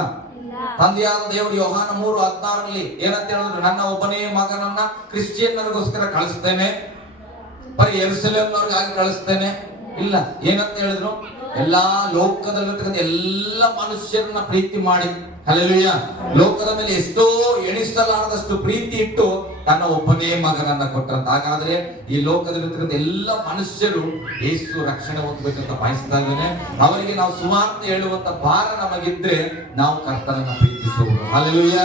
ತಂದೆಯಾದ ದೇವರು ಯೋಹಾನ 3:16 ಏನಂತ ಹೇಳಿದ್ರು? ನನ್ನ ಒಬ್ಬನೇ ಮಗನನ್ನ ಕ್ರಿಶ್ಚಿಯನ್ನರಿಗೋಸ್ಕರ ಕಳಿಸ್ತೇನೆ, ಬರೀ ಯೆರೂಸಲೇಮ್ನವ್ರಿಗಾಗಿ ಕಳಿಸ್ತೇನೆ. ಇಲ್ಲ, ಏನಂತ ಹೇಳಿದ್ರು? ಎಲ್ಲಾ ಲೋಕದಲ್ಲಿರ್ತಕ್ಕಂಥ ಎಲ್ಲ ಮನುಷ್ಯರನ್ನ ಪ್ರೀತಿ ಮಾಡಿ. ಹಲ್ಲೆಲೂಯಾ. ಲೋಕದ ಮೇಲೆ ಎಷ್ಟೋ ಎಣಿಸಲಾರದಷ್ಟು ಪ್ರೀತಿ ಇಟ್ಟು ತನ್ನ ಒಬ್ಬನೇ ಮಗನನ್ನ ಕೊಟ್ಟಂತ. ಹಾಗಾದ್ರೆ ಈ ಲೋಕದಲ್ಲಿರ್ತಕ್ಕಂಥ ಎಲ್ಲ ಮನುಷ್ಯರು ಯೇಸು ರಕ್ಷಣೆ ಹೊಂದಬೇಕಂತ ಬಯಸ್ತಾ ಇದ್ದಾನೆ. ಅವರಿಗೆ ನಾವು ಸುವಾರ್ತೆ ಹೇಳುವಂತ ಭಾರ ನಮಗಿದ್ರೆ ನಾವು ಕರ್ತನನ್ನ ಪ್ರೀತಿಸುವುದು. ಹಲ್ಲೆಲೂಯಾ,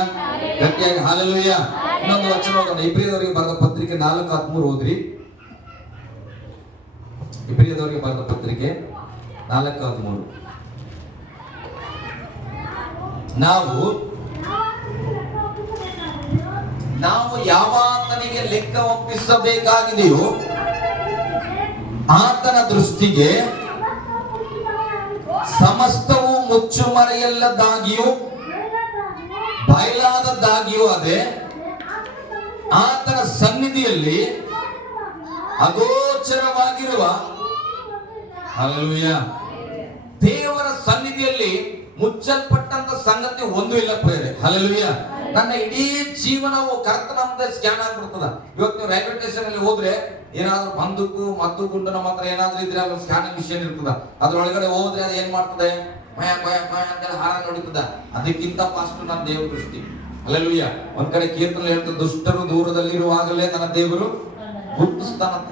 ಗಟ್ಟಿಯಾಗಿ ಹಲ್ಲೆಲೂಯಾ. ಇನ್ನೊಂದು ವಚನ ಓದೋಣ. ಇಬ್ರಿಯದವರಿಗೆ ಬರೆದ ಪತ್ರಿಕೆ 4:13 ಓದ್ರಿ. ಇಬ್ರಿಯದವರಿಗೆ ಬರೆದ ಪತ್ರಿಕೆ 4:13. ನಾವು ಯಾವಾತನಿಗೆ ಲೆಕ್ಕ ಒಪ್ಪಿಸಬೇಕಾಗಿದೆಯೋ ಆತನ ದೃಷ್ಟಿಗೆ ಸಮಸ್ತವು ಮುಚ್ಚುಮರೆಯಲ್ಲದಾಗಿಯೂ ಬಯಲಾದದ್ದಾಗಿಯೂ ಅದೇ ಆತನ ಸನ್ನಿಧಿಯಲ್ಲಿ ಅಗೋಚರವಾಗಿರುವ. ಹಲ್ಲೆಲೂಯಾ. ದೇವರ ಸನ್ನಿಧಿಯಲ್ಲಿ ಮುಚ್ಚಲ್ಪಟ್ಟಂತ ಸಂಗತಿ ಒಂದು ಇಲ್ಲ ಪ್ರೇರೆ. ಹಲ್ಲೆಲೂಯಾ. ನನ್ನ ಇಡೀ ಜೀವನವು ಕರ್ತನ ಮುಂದೆ ಸ್ಕ್ಯಾನ್ ಆಗ್ಬಿಡ್ತದ. ಇವತ್ತು ನೀವು ರೈಲ್ವೆ ಸ್ಟೇಷನ್ ಅಲ್ಲಿ ಹೋದ್ರೆ ಏನಾದ್ರೂ ಬಂದೂಕು ಮದ್ದು ಗುಂಡು ನಮ್ಮ ಹತ್ರ ಏನಾದ್ರೂ ಇದ್ರೆ ಅಲ್ಲಿ ಸ್ಕ್ಯಾನಿಂಗ್ ಮಿಷನ್ ಇರ್ತದ. ಅದ್ರೊಳಗಡೆ ಹೋದ್ರೆ ಅದು ಏನ್ ಮಾಡ್ತದೆ? ಮಯ ಮಯ ಮಯ ಅಂತ ಹಾರ ನೋಡಿತದ. ಅದಕ್ಕಿಂತ ಫಾಸ್ಟ್ ನನ್ನ ದೇವ್ರ ದೃಷ್ಟಿ. ಹಲ್ಲೆಲೂಯಾ. ಒಂದ್ ಕಡೆ ಕೀರ್ತನೆ ಹೇಳ್ತದೆ, ದುಷ್ಟರು ದೂರದಲ್ಲಿರುವಾಗಲೇ ನನ್ನ ದೇವರು ಗುರುತಿಸ್ತಾನಂತ.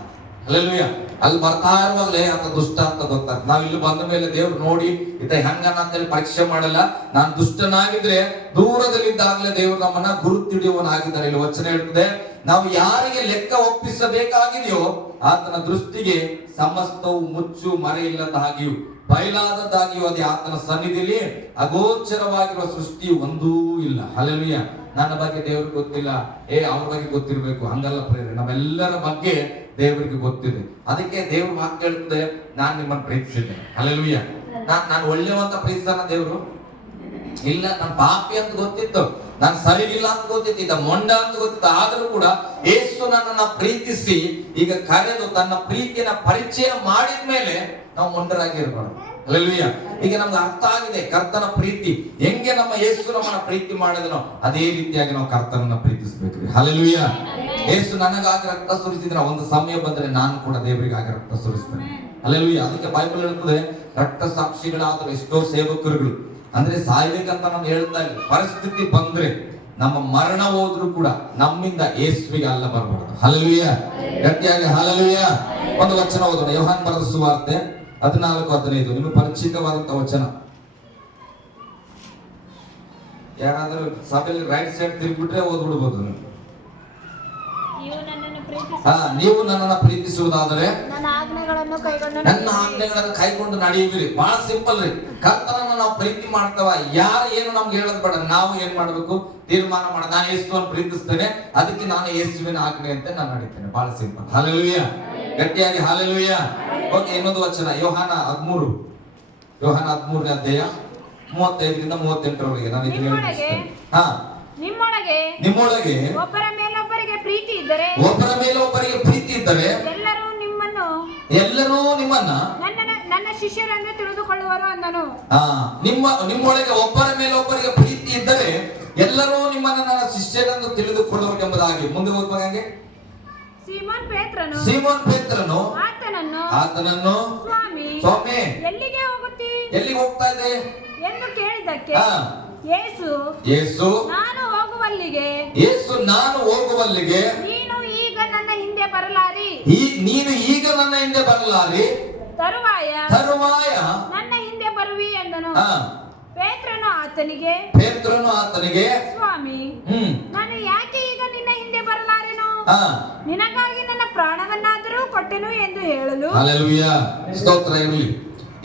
ಹಲ್ಲೆಲೂಯಾ. ಅಲ್ಲಿ ಬರ್ತಾ ಇರುವಾಗಲೇ ಆತ ದುಷ್ಟ ಅಂತ ಗೊತ್ತಾಗ್ತದೆ. ನಾವ್ ಇಲ್ಲಿ ಬಂದ ಮೇಲೆ ದೇವ್ರು ನೋಡಿ ಇತ ಹೆಂಗನ ಅಂತೇಳಿ ಪರೀಕ್ಷೆ ಮಾಡಲ್ಲ. ನಾನು ದುಷ್ಟನಾಗಿದ್ರೆ ದೂರದಲ್ಲಿದ್ದಾಗಲೇ ದೇವರು ನಮ್ಮನ್ನ ಗುರುತಿಡಿಯುವನಾಗಿದ್ದಾರೆ. ಇಲ್ಲಿ ವಚನ ಹೇಳ್ತದೆ, ನಾವು ಯಾರಿಗೆ ಲೆಕ್ಕ ಒಪ್ಪಿಸಬೇಕಾಗಿದೆಯೋ ಆತನ ದೃಷ್ಟಿಗೆ ಸಮಸ್ತವು ಮುಚ್ಚು ಮರೆಯಿಲ್ಲದ ಹಾಗೆಯೂ ಬಯಲಾದದ್ದಾಗಿಯೂ ಅದೇ ಆತನ ಸನ್ನಿಧಿಯಲ್ಲಿ ಅಗೋಚರವಾಗಿರುವ ಸೃಷ್ಟಿ ಒಂದೂ ಇಲ್ಲ. ಹಲ್ಲೆಲೂಯಾ. ನನ್ನ ಬಗ್ಗೆ ದೇವ್ರಿಗೆ ಗೊತ್ತಿಲ್ಲ, ಅವ್ರ ಬಗ್ಗೆ ಗೊತ್ತಿರ್ಬೇಕು, ಹಂಗಲ್ಲ ಪ್ರೇರೆ. ನಮ್ಮೆಲ್ಲರ ಬಗ್ಗೆ ದೇವರಿಗೆ ಗೊತ್ತಿದೆ. ಅದಕ್ಕೆ ದೇವ್ರ ವಾಕ್ಯ ಹೇಳ್ತದೆ, ನಾನ್ ನಿಮ್ಮನ್ನು ಪ್ರೀತಿಸಿದ್ದೇನೆ. ಹಲ್ಲೆಲೂಯಾ. ನಾನು ಒಳ್ಳೆಯವಂತ ಪ್ರೀತಿಸ್ತಾನ ದೇವ್ರು? ಇಲ್ಲ, ನಾನು ಪಾಪಿ ಅಂತ ಗೊತ್ತಿತ್ತು, ನಾನು ಸರಿಗಿಲ್ಲ ಅಂತ ಗೊತ್ತಿತ್ತು, ಇದ ಮೊಂಡ ಅಂತ ಗೊತ್ತಿತ್ತು. ಆದ್ರೂ ಕೂಡ ಯೇಸು ನನ್ನನ್ನ ಪ್ರೀತಿಸಿ ಈಗ ಕರೆದು ತನ್ನ ಪ್ರೀತಿಯನ್ನ ಪರಿಚಯ ಮಾಡಿದ ಮೇಲೆ ನಾವು ಮೊಂಡರಾಗಿ ಇರಬಾರ್ದು. ಹಲ್ಲೆಲೂಯಾ. ಈಗ ನಮ್ಗೆ ಅರ್ಥ ಆಗಿದೆ ಕರ್ತನ ಪ್ರೀತಿ ಹೆಂಗೆ. ನಮ್ಮ ಯೇಸು ನಮ್ಮನ್ನ ಪ್ರೀತಿ ಮಾಡಿದನೋ ಅದೇ ರೀತಿಯಾಗಿ ನಾವು ಕರ್ತನನ್ನ ಪ್ರೀತಿಸ್ಬೇಕ್ರಿ. ಹಲ್ಲೆಲೂಯಾ. ಯೇಸು ನನಗಾಗಿ ರಕ್ತ ಸುರಿಸಿದ್ರೆ ಒಂದು ಸಮಯ ಬಂದ್ರೆ ನಾನು ಕೂಡ ದೇವರಿಗಾಗಿ ರಕ್ತ ಸುರಿಸ್ತೇನೆ. ಹಲ್ಲೆಲೂಯಾ. ಅದಕ್ಕೆ ಬೈಬಲ್ ಹೇಳ್ತದೆ, ರಕ್ತ ಸಾಕ್ಷಿಗಳಾದರೂ ಎಷ್ಟೋ ಸೇವಕರುಗಳು ಅಂದ್ರೆ ಸಾಯ್ಬೇಕಂತ ನಾನು ಹೇಳ್ತಾ ಇಲ್ಲ. ಪರಿಸ್ಥಿತಿ ಬಂದ್ರೆ ನಮ್ಮ ಮರಣ ಹೋದ್ರು ಕೂಡ ನಮ್ಮಿಂದ ಯೇಸುವಿಗೆ ಅಲ್ಲ ಬರಬಾರದು. ಹಲ್ಲೆಲೂಯಾ. ಗಟ್ಟಿಯಾಗಿ ಹಲ್ಲೆಲೂಯಾ. ಒಂದು ವಚನ ಓದೋಣ. ಯೋಹಾನ ಬರೆದ ಸುವಾರ್ತೆ 14:15 ನಿಮಗೆ ಪರಿಚಿತವಾದಂತ ವಚನ. ಯಾರಾದ್ರೂ ಸಭೆಯಲ್ಲಿ ರೈಟ್ ಸೈಡ್ ತಿರುಗಿಬಿಟ್ರೆ ಓದ್ಬಿಡ್ಬೋದು. ನೀವು ನನ್ನನ್ನು ಪ್ರೀತಿಸುವುದಾದರೆ ನನ್ನ ಆಜ್ಞೆಗಳನ್ನು ಕೈಗೊಂಡು ನಡೆಯುವಿರಿ. ಬಹಳ ಸಿಂಪಲ್ ರೀ. ಕರ್ತನನ್ನ ನಾವು ಪ್ರೀತಿ ಮಾಡ್ತವ. ಯಾರು ಏನು ನಮ್ಗೆ ಹೇಳೋದ್ ಬೇಡ, ನಾವು ಏನ್ ಮಾಡ್ಬೇಕು? ತೀರ್ಮಾನ ಮಾಡ, ನಾನು ಯೇಸುವನ್ನು ಪ್ರೀತಿಸ್ತೇನೆ, ಅದಕ್ಕೆ ನಾನು ಯೇಸುವಿನ ಆಜ್ಞೆ ಅಂತ ನಾನು ನಡೀತೇನೆ. ಬಹಳ ಸಿಂಪಲ್. ಹಲ್ಲೆಲೂಯಾ. ಗಟ್ಟಿಯಾಗಿ ಹಲ್ಲೆಲೂಯಾ. ಓಕೆ, ಇನ್ನೊಂದು ವಚನ. ಯೋಹಾನ 13ನೇ ಅಧ್ಯಾಯ 35ರಿಂದ 38ರವರೆಗೆ ನಾನು ಇದನ್ನ ಹೇಳ್ತೇನೆ. ನಿಮ್ಮೊಳಗೆ ಒಬ್ಬರ ಮೇಲೊಬ್ಬರಿಗೆ ಪ್ರೀತಿ ಇದ್ದರೆ ಎಲ್ಲರೂ ನಿಮ್ಮನ್ನ ನನ್ನ ಶಿಷ್ಯರೆಂದು ತಿಳಿದುಕೊಳ್ಳುವರು ಅಂದನು. ನಿಮ್ಮೊಳಗೆ ಒಬ್ಬರ ಮೇಲೆ ಒಬ್ಬರಿಗೆ ಪ್ರೀತಿ ಇದ್ದರೆ ಎಲ್ಲರೂ ನಿಮ್ಮನ್ನು ನನ್ನ ಶಿಷ್ಯರೆಂದು ತಿಳಿದುಕೊಳ್ಳುವರು ಎಂಬುದಾಗಿ. ಮುಂದೆ ಹೋಗುವಾಗೆ ಸೀಮೋನ್ ಪೇತ್ರನು ಆತನನ್ನು ಸ್ವಾಮಿ ಎಲ್ಲಿಗೆ ಹೋಗ್ತಾ ಇದೆ ಎಂದು ಕೇಳಿದ್ದಕ್ಕೆ ಯೇಸು ನಾನು ಹೋಗುವಲ್ಲಿಗೆ ನೀನು ಈಗ ನನ್ನ ಹಿಂದೆ ಬರಲಾರಿ, ತರುವಾಯ ನನ್ನ ಹಿಂದೆ ಬರುವಿ ಎಂದನು. ಪೇತ್ರನು ಆತನಿಗೆ ಸ್ವಾಮಿ, ನಾನು ಯಾಕೆ ಈಗ ನಿನ್ನ ಹಿಂದೆ ಬರಲಾರೆನು? ನಿನಗಾಗಿ ನನ್ನ ಪ್ರಾಣವನ್ನಾದರೂ ಕೊಟ್ಟೆನು ಎಂದು ಹೇಳಲು. ಹಲ್ಲೆಲೂಯಾ, ಸ್ತೋತ್ರ ಇರಲಿ.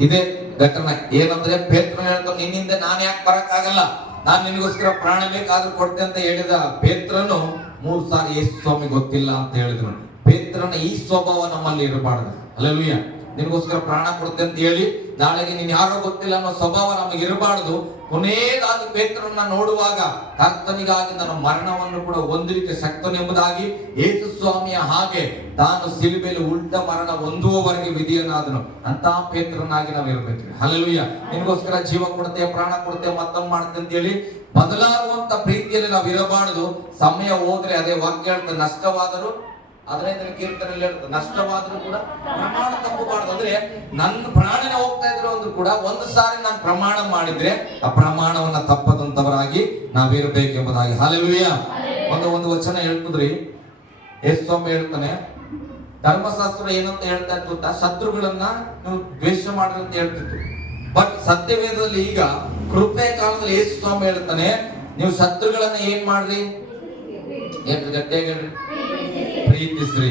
ಇದೇ ಘಟನೆ ಏನಂದ್ರೆ ಪೇತ್ರ ಹೇಳ್ತಾನೆ, ನಿನ್ನಿಂದ ನಾನು ಯಾಕೆ ಬರಕ್ಕಾಗಲ್ಲ, ನಾನು ನಿನಗೋಸ್ಕರ ಪ್ರಾಣ ಬೇಕಾದ್ರೂ ಕೊಡ್ತೆ ಅಂತ ಹೇಳಿದ ಪೇತ್ರನು 3 ಸಾರಿ ಯೇಸು ಸ್ವಾಮಿ ಗೊತ್ತಿಲ್ಲ ಅಂತ ಹೇಳಿದ್ರು. ಪೇತ್ರನ ಈ ಸ್ವಭಾವ ನಮ್ಮಲ್ಲಿ ಇರಬಾರ್ದು. ಹಲ್ಲೆಲೂಯಾ, ನಿನಗೋಸ್ಕರ ಪ್ರಾಣ ಕೊಡ್ತೆ ಅಂತ ಹೇಳಿ ನಾಳೆಗೆ ನೀನ್ ಯಾರೋ ಗೊತ್ತಿಲ್ಲ ಅನ್ನೋ ಸ್ವಭಾವ ನಮಗೆ ಇರಬಾರ್ದು. ಕೊನೆಯದಾಗಿ ಪೇತ್ರನ ನೋಡುವಾಗ ಕರ್ತನಿಗಾಗಿ ನನ್ನ ಮರಣವನ್ನು ಕೂಡ ಹೊಂದಲಿಕ್ಕೆ ಶಕ್ತನೆಂಬುದಾಗಿ ಯೇಸು ಸ್ವಾಮಿಯ ಹಾಗೆ ತಾನು ಸಿಲುಬೆಯಲ್ಲಿ ಉಲ್ಟ ಮರಣ ಹೊಂದುವವರೆಗೆ ವಿಧಿಯನ್ನಾದನು. ಅಂತ ಪೇತ್ರನಾಗಿ ನಾವು ಇರ್ಬೇಕು. ಹಲ್ಲೆಲೂಯಾ, ನಿನಗೋಸ್ಕರ ಜೀವ ಕೊಡ್ತೇವೆ, ಪ್ರಾಣ ಕೊಡ್ತೇವೆ, ಮತ್ತೊಂದು ಮಾಡ್ತೇವೆ ಅಂತ ಹೇಳಿ ಬದಲಾಗುವಂತ ಪ್ರೀತಿಯಲ್ಲಿ ನಾವು ಇರಬಾರದು. ಸಮಯ ಹೋದ್ರೆ ಅದೇ ವಾಕ್ಯ ಹೇಳ್ತದೆ, ನಷ್ಟವಾದರೂ 15ನೇ ಕೀರ್ತನೆಯಲ್ಲಿ ಹೇಳ್ತದೆ, ನಷ್ಟವಾದರೂ ಕೂಡ ಪ್ರಮಾಣ ತಪ್ಪಬಾರದು. ಅಂದ್ರೆ ನನ್ನ ಪ್ರಾಣನೇ ಹೋಗ್ತಾ ಇದ್ರು ಅಂದ್ರೂ ಕೂಡ ಒಂದು ಸಾರಿ ನಾನು ಪ್ರಮಾಣ ಮಾಡಿದ್ರೆ ಆ ಪ್ರಮಾಣವನ್ನ ತಪ್ಪದಂತವರಾಗಿ ನಾವಿರಬೇಕೆಂಬುದಾಗಿ. ಹಲ್ಲೆಲೂಯಾ. ಒಂದು ವಚನ ಹೇಳ್ತದ್ರಿ, ಯೇಸು ಸ್ವಾಮಿ ಹೇಳ್ತಾನೆ, ಧರ್ಮಶಾಸ್ತ್ರ ಏನಂತ ಹೇಳ್ತಾ ಇತ್ತು ಗೊತ್ತಾ? ಶತ್ರುಗಳನ್ನ ನೀವು ದ್ವೇಷ ಮಾಡ್ರಿ ಅಂತ ಹೇಳ್ತಿತ್ತು. ಬಟ್ ಸತ್ಯವೇದದಲ್ಲಿ ಈಗ ಕೃಪೆ ಕಾಲದಲ್ಲಿ ಯೇಸು ಸ್ವಾಮಿ ಹೇಳ್ತಾನೆ, ನೀವು ಶತ್ರುಗಳನ್ನ ಏನ್ ಮಾಡ್ರಿ? ಗಟ್ಟಿಯಾಗಿ ಪ್ರೀತಿಸ್ರಿ.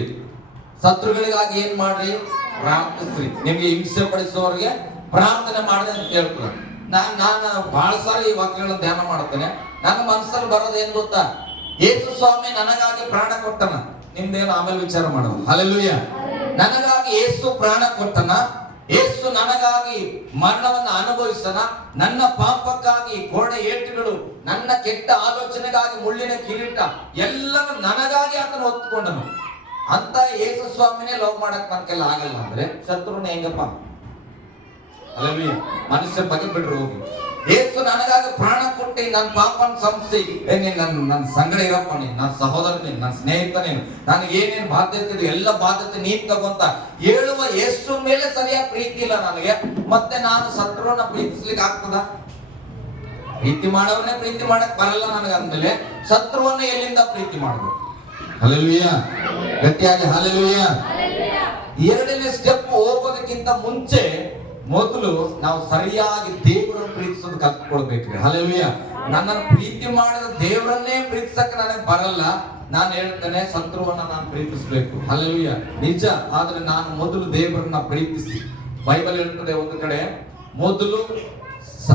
ಶತ್ರುಗಳಿಗಾಗಿ ಏನ್ ಮಾಡ್ರಿ? ಪ್ರಾರ್ಥಿಸ್ರಿ. ನಿಮ್ಗೆ ಹಿಂಸೆ ಪಡಿಸುವವರಿಗೆ ಪ್ರಾರ್ಥನೆ ಮಾಡಿದೆ ಅಂತ ಹೇಳ್ತಾರೆ. ನಾನು ಬಹಳ ಸಾರಿ ಈ ವಾಕ್ಯಗಳನ್ನ ಧ್ಯಾನ ಮಾಡ್ತೇನೆ. ನನ್ನ ಮನಸ್ಸಲ್ಲಿ ಬರೋದು ಏನ್ ಗೊತ್ತಾ? ಯೇಸು ಸ್ವಾಮಿ ನನಗಾಗಿ ಪ್ರಾಣ ಕೊಟ್ಟನ. ನಿಮ್ದೇನು ಆಮೇಲೆ ವಿಚಾರ ಮಾಡುವ. ಹಲ್ಲೆಲೂಯಾ. ನನಗಾಗಿ ಯೇಸು ಪ್ರಾಣ ಕೊಟ್ಟನ. ಯೇಸು ನನಗಾಗಿ ಮರಣವನ್ನ ಅನುಭವಿಸನ. ನನ್ನ ಪಾಪಕ್ಕಾಗಿ ಗೋಡೆ ಏಟುಗಳು, ನನ್ನ ಕೆಟ್ಟ ಆಲೋಚನೆಗಾಗಿ ಮುಳ್ಳಿನ ಕಿರೀಟ, ಎಲ್ಲವೂ ನನಗಾಗಿ ಆತನು ಹೊತ್ತುಕೊಂಡನು. ಅಂತ ಯೇಸು ಸ್ವಾಮಿನೇ ಲವ್ ಮಾಡಕ್ ನನ್ಗೆಲ್ಲ ಆಗಲ್ಲ ಅಂದ್ರೆ ಶತ್ರುನ ಹೆಂಗಪ್ಪ? ಹಲ್ಲೆಲೂಯಾ. ಮನುಷ್ಯರ ಬಗ್ಗೆ ಬಿಡ್ರು ಹೋಗಿ. ಯೇಸು ನನಗಾಗಿ ಪ್ರಾಣ ಕೊಟ್ಟಿ ನನ್ನ ಪಾಪನ ಸಂಸ್ಥೆ ನನ್ನ ಸಂಗಡ ಇರಪ್ಪ, ನೀನು ನನ್ನ ಸಹೋದರ, ನೀನು ನನ್ನ ಸ್ನೇಹಿತ, ನೀನು ನನಗೆ ಏನೇನು ಬಾಧ್ಯತೆ ಇದೆ ಎಲ್ಲ ಬಾಧ್ಯತೆ ನೀನ್ ತಗೊಂತ ಹೇಳುವ ಯೇಸು ಮೇಲೆ ಸರಿಯಾಗಿ ಪ್ರೀತಿ ಇಲ್ಲ ನನಗೆ. ಮತ್ತೆ ನಾನು ಶತ್ರುವನ್ನ ಪ್ರೀತಿಸ್ಲಿಕ್ಕೆ ಆಗ್ತದ? ಪ್ರೀತಿ ಮಾಡೋರನ್ನೇ ಪ್ರೀತಿ ಮಾಡಕ್ ಬರಲ್ಲ ನನಗೆ ಅಂದ್ಮೇಲೆ ಶತ್ರುವನ್ನ ಎಲ್ಲಿಂದ ಪ್ರೀತಿ ಮಾಡಬೇಕು? ಹಲ್ಲೆಲೂಯಾ. ಗಟ್ಟಿಯಾಗಿ ಹಲ್ಲೆಲೂಯಾ. 2ನೇ ಸ್ಟೆಪ್ ಹೋಗೋದಕ್ಕಿಂತ ಮುಂಚೆ ಮೊದಲು ನಾವು ಸರಿಯಾಗಿ ದೇವರನ್ನು ಪ್ರೀತಿಸೋದು ಕಲ್ತ್ಕೊಳ್ಬೇಕ್ರಿ. ಹಲ್ಲೆಲೂಯಾ. ನನ್ನನ್ನು ಪ್ರೀತಿ ಮಾಡಿದ ದೇವರನ್ನೇ ಪ್ರೀತಿಸಕ್ಕೆ ನನಗೆ ಬರಲ್ಲ. ನಾನು ಹೇಳ್ತೇನೆ, ಶತ್ರುವನ್ನ ನಾನು ಪ್ರೀತಿಸ್ಬೇಕು. ಹಲ್ಲೆಲೂಯಾ, ನಿಜ. ಆದ್ರೆ ನಾನು ಮೊದಲು ದೇವರನ್ನ ಪ್ರೀತಿಸಿ. ಬೈಬಲ್ ಹೇಳ್ತದೆ ಒಂದು ಕಡೆ, ಮೊದಲು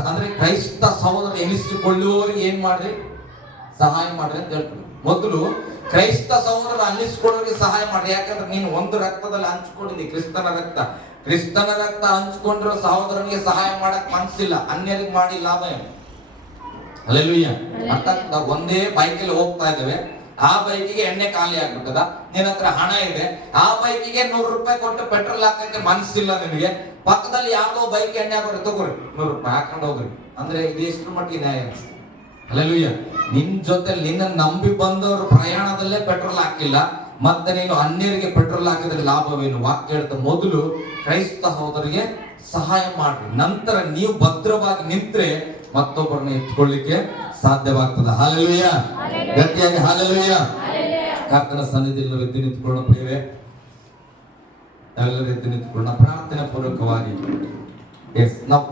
ಅಂದ್ರೆ ಕ್ರೈಸ್ತ ಸಹೋದರ ಎನಿಸಿಕೊಳ್ಳುವವರಿಗೆ ಏನ್ ಮಾಡ್ರಿ? ಸಹಾಯ ಮಾಡ್ರಿ ಅಂತ ಹೇಳ್ತಾರೆ. ಮೊದಲು ಕ್ರೈಸ್ತ ಸಹೋದರ ಅನ್ನಿಸ್ಕೊಳ್ಳೋರಿಗೆ ಸಹಾಯ ಮಾಡ್ರಿ. ಯಾಕಂದ್ರೆ ನೀನು ಒಂದು ರಕ್ತದಲ್ಲಿ ಹಂಚಿಕೊಂಡಿದ್ದಿ, ಕ್ರಿಸ್ತನ ರಕ್ತ ಹಂಚಿಕೊಂಡಿರೋ ಸಹೋದರನಿಗೆ ಸಹಾಯ ಮಾಡಕ್ ಮನಸ್ಸಿಲ್ಲ, ಅನ್ಯರಿಗೆ ಮಾಡಿ ಲಾಭ ಏನು? ಹಲ್ಲೆಲೂಯಾ. ಅರ್ಥಾತ್ ಒಂದೇ ಬೈಕಲ್ಲಿ ಹೋಗ್ತಾ ಇದ್ದೇವೆ, ಆ ಬೈಕಿಗೆ ಎಣ್ಣೆ ಖಾಲಿ ಆಗ್ಬಿಟ್ಟದ, ನಿನ್ನ ಹತ್ರ ಹಣ ಇದೆ, ಆ ಬೈಕಿಗೆ 100 ರೂಪಾಯಿ ಕೊಟ್ಟು ಪೆಟ್ರೋಲ್ ಹಾಕಕ್ಕೆ ಮನಸ್ಸಿಲ್ಲ ನಿನಗೆ. ಪಕ್ಕದಲ್ಲಿ ಯಾವ್ದೋ ಬೈಕ್ ಎಣ್ಣೆ ಹಾಕೋರಿ, ತಗೋರಿ 100 ರೂಪಾಯಿ ಹಾಕೊಂಡು ಹೋಗ್ರಿ ಅಂದ್ರೆ ಇದು ಎಷ್ಟು ಮಟ್ಟಿಗೆ ನ್ಯಾಯ? ಹಲ್ಲೆಲೂಯಾ. ನಿನ್ ಜೊತೆ ನಿನ್ನ ನಂಬಿ ಬಂದವರು ಪ್ರಯಾಣದಲ್ಲೇ ಪೆಟ್ರೋಲ್ ಹಾಕಿಲ್ಲ, ಮತ್ತೆ ನೀನು ಅನ್ಯರಿಗೆ ಪೆಟ್ರೋಲ್ ಹಾಕಿದ್ರೆ ಲಾಭವೇನು? ವಾಕ್ಯ ಹೇಳ್ತಾ ಮೊದಲು ಕ್ರೈಸ್ತ ಸಹೋದರಿಗೆ ಸಹಾಯ ಮಾಡ್ರಿ, ನಂತರ ನೀವು ಭದ್ರವಾಗಿ ನಿಂತ್ರೆ ಮತ್ತೊಬ್ಬರನ್ನ ಎತ್ಕೊಳ್ಳಿಕ್ಕೆ ಸಾಧ್ಯವಾಗ್ತದೆ. ಹಲ್ಲೆಲೂಯಾ. ಗಟ್ಟಿಯಾಗಿ ಹಲ್ಲೆಲೂಯಾ. ಕರ್ತನ ಸನ್ನಿಧಿಯಲ್ಲಿ ಎದ್ದು ನಿಂತ್ಕೊಳ್ಳೋಣ ಪ್ರಿಯರೇ, ಎಲ್ಲರೂ ಎದ್ದು ನಿಂತ್ಕೊಳ್ಳೋಣ ಪ್ರಾರ್ಥನೆ ಪೂರ್ವಕವಾಗಿ. ನಾವು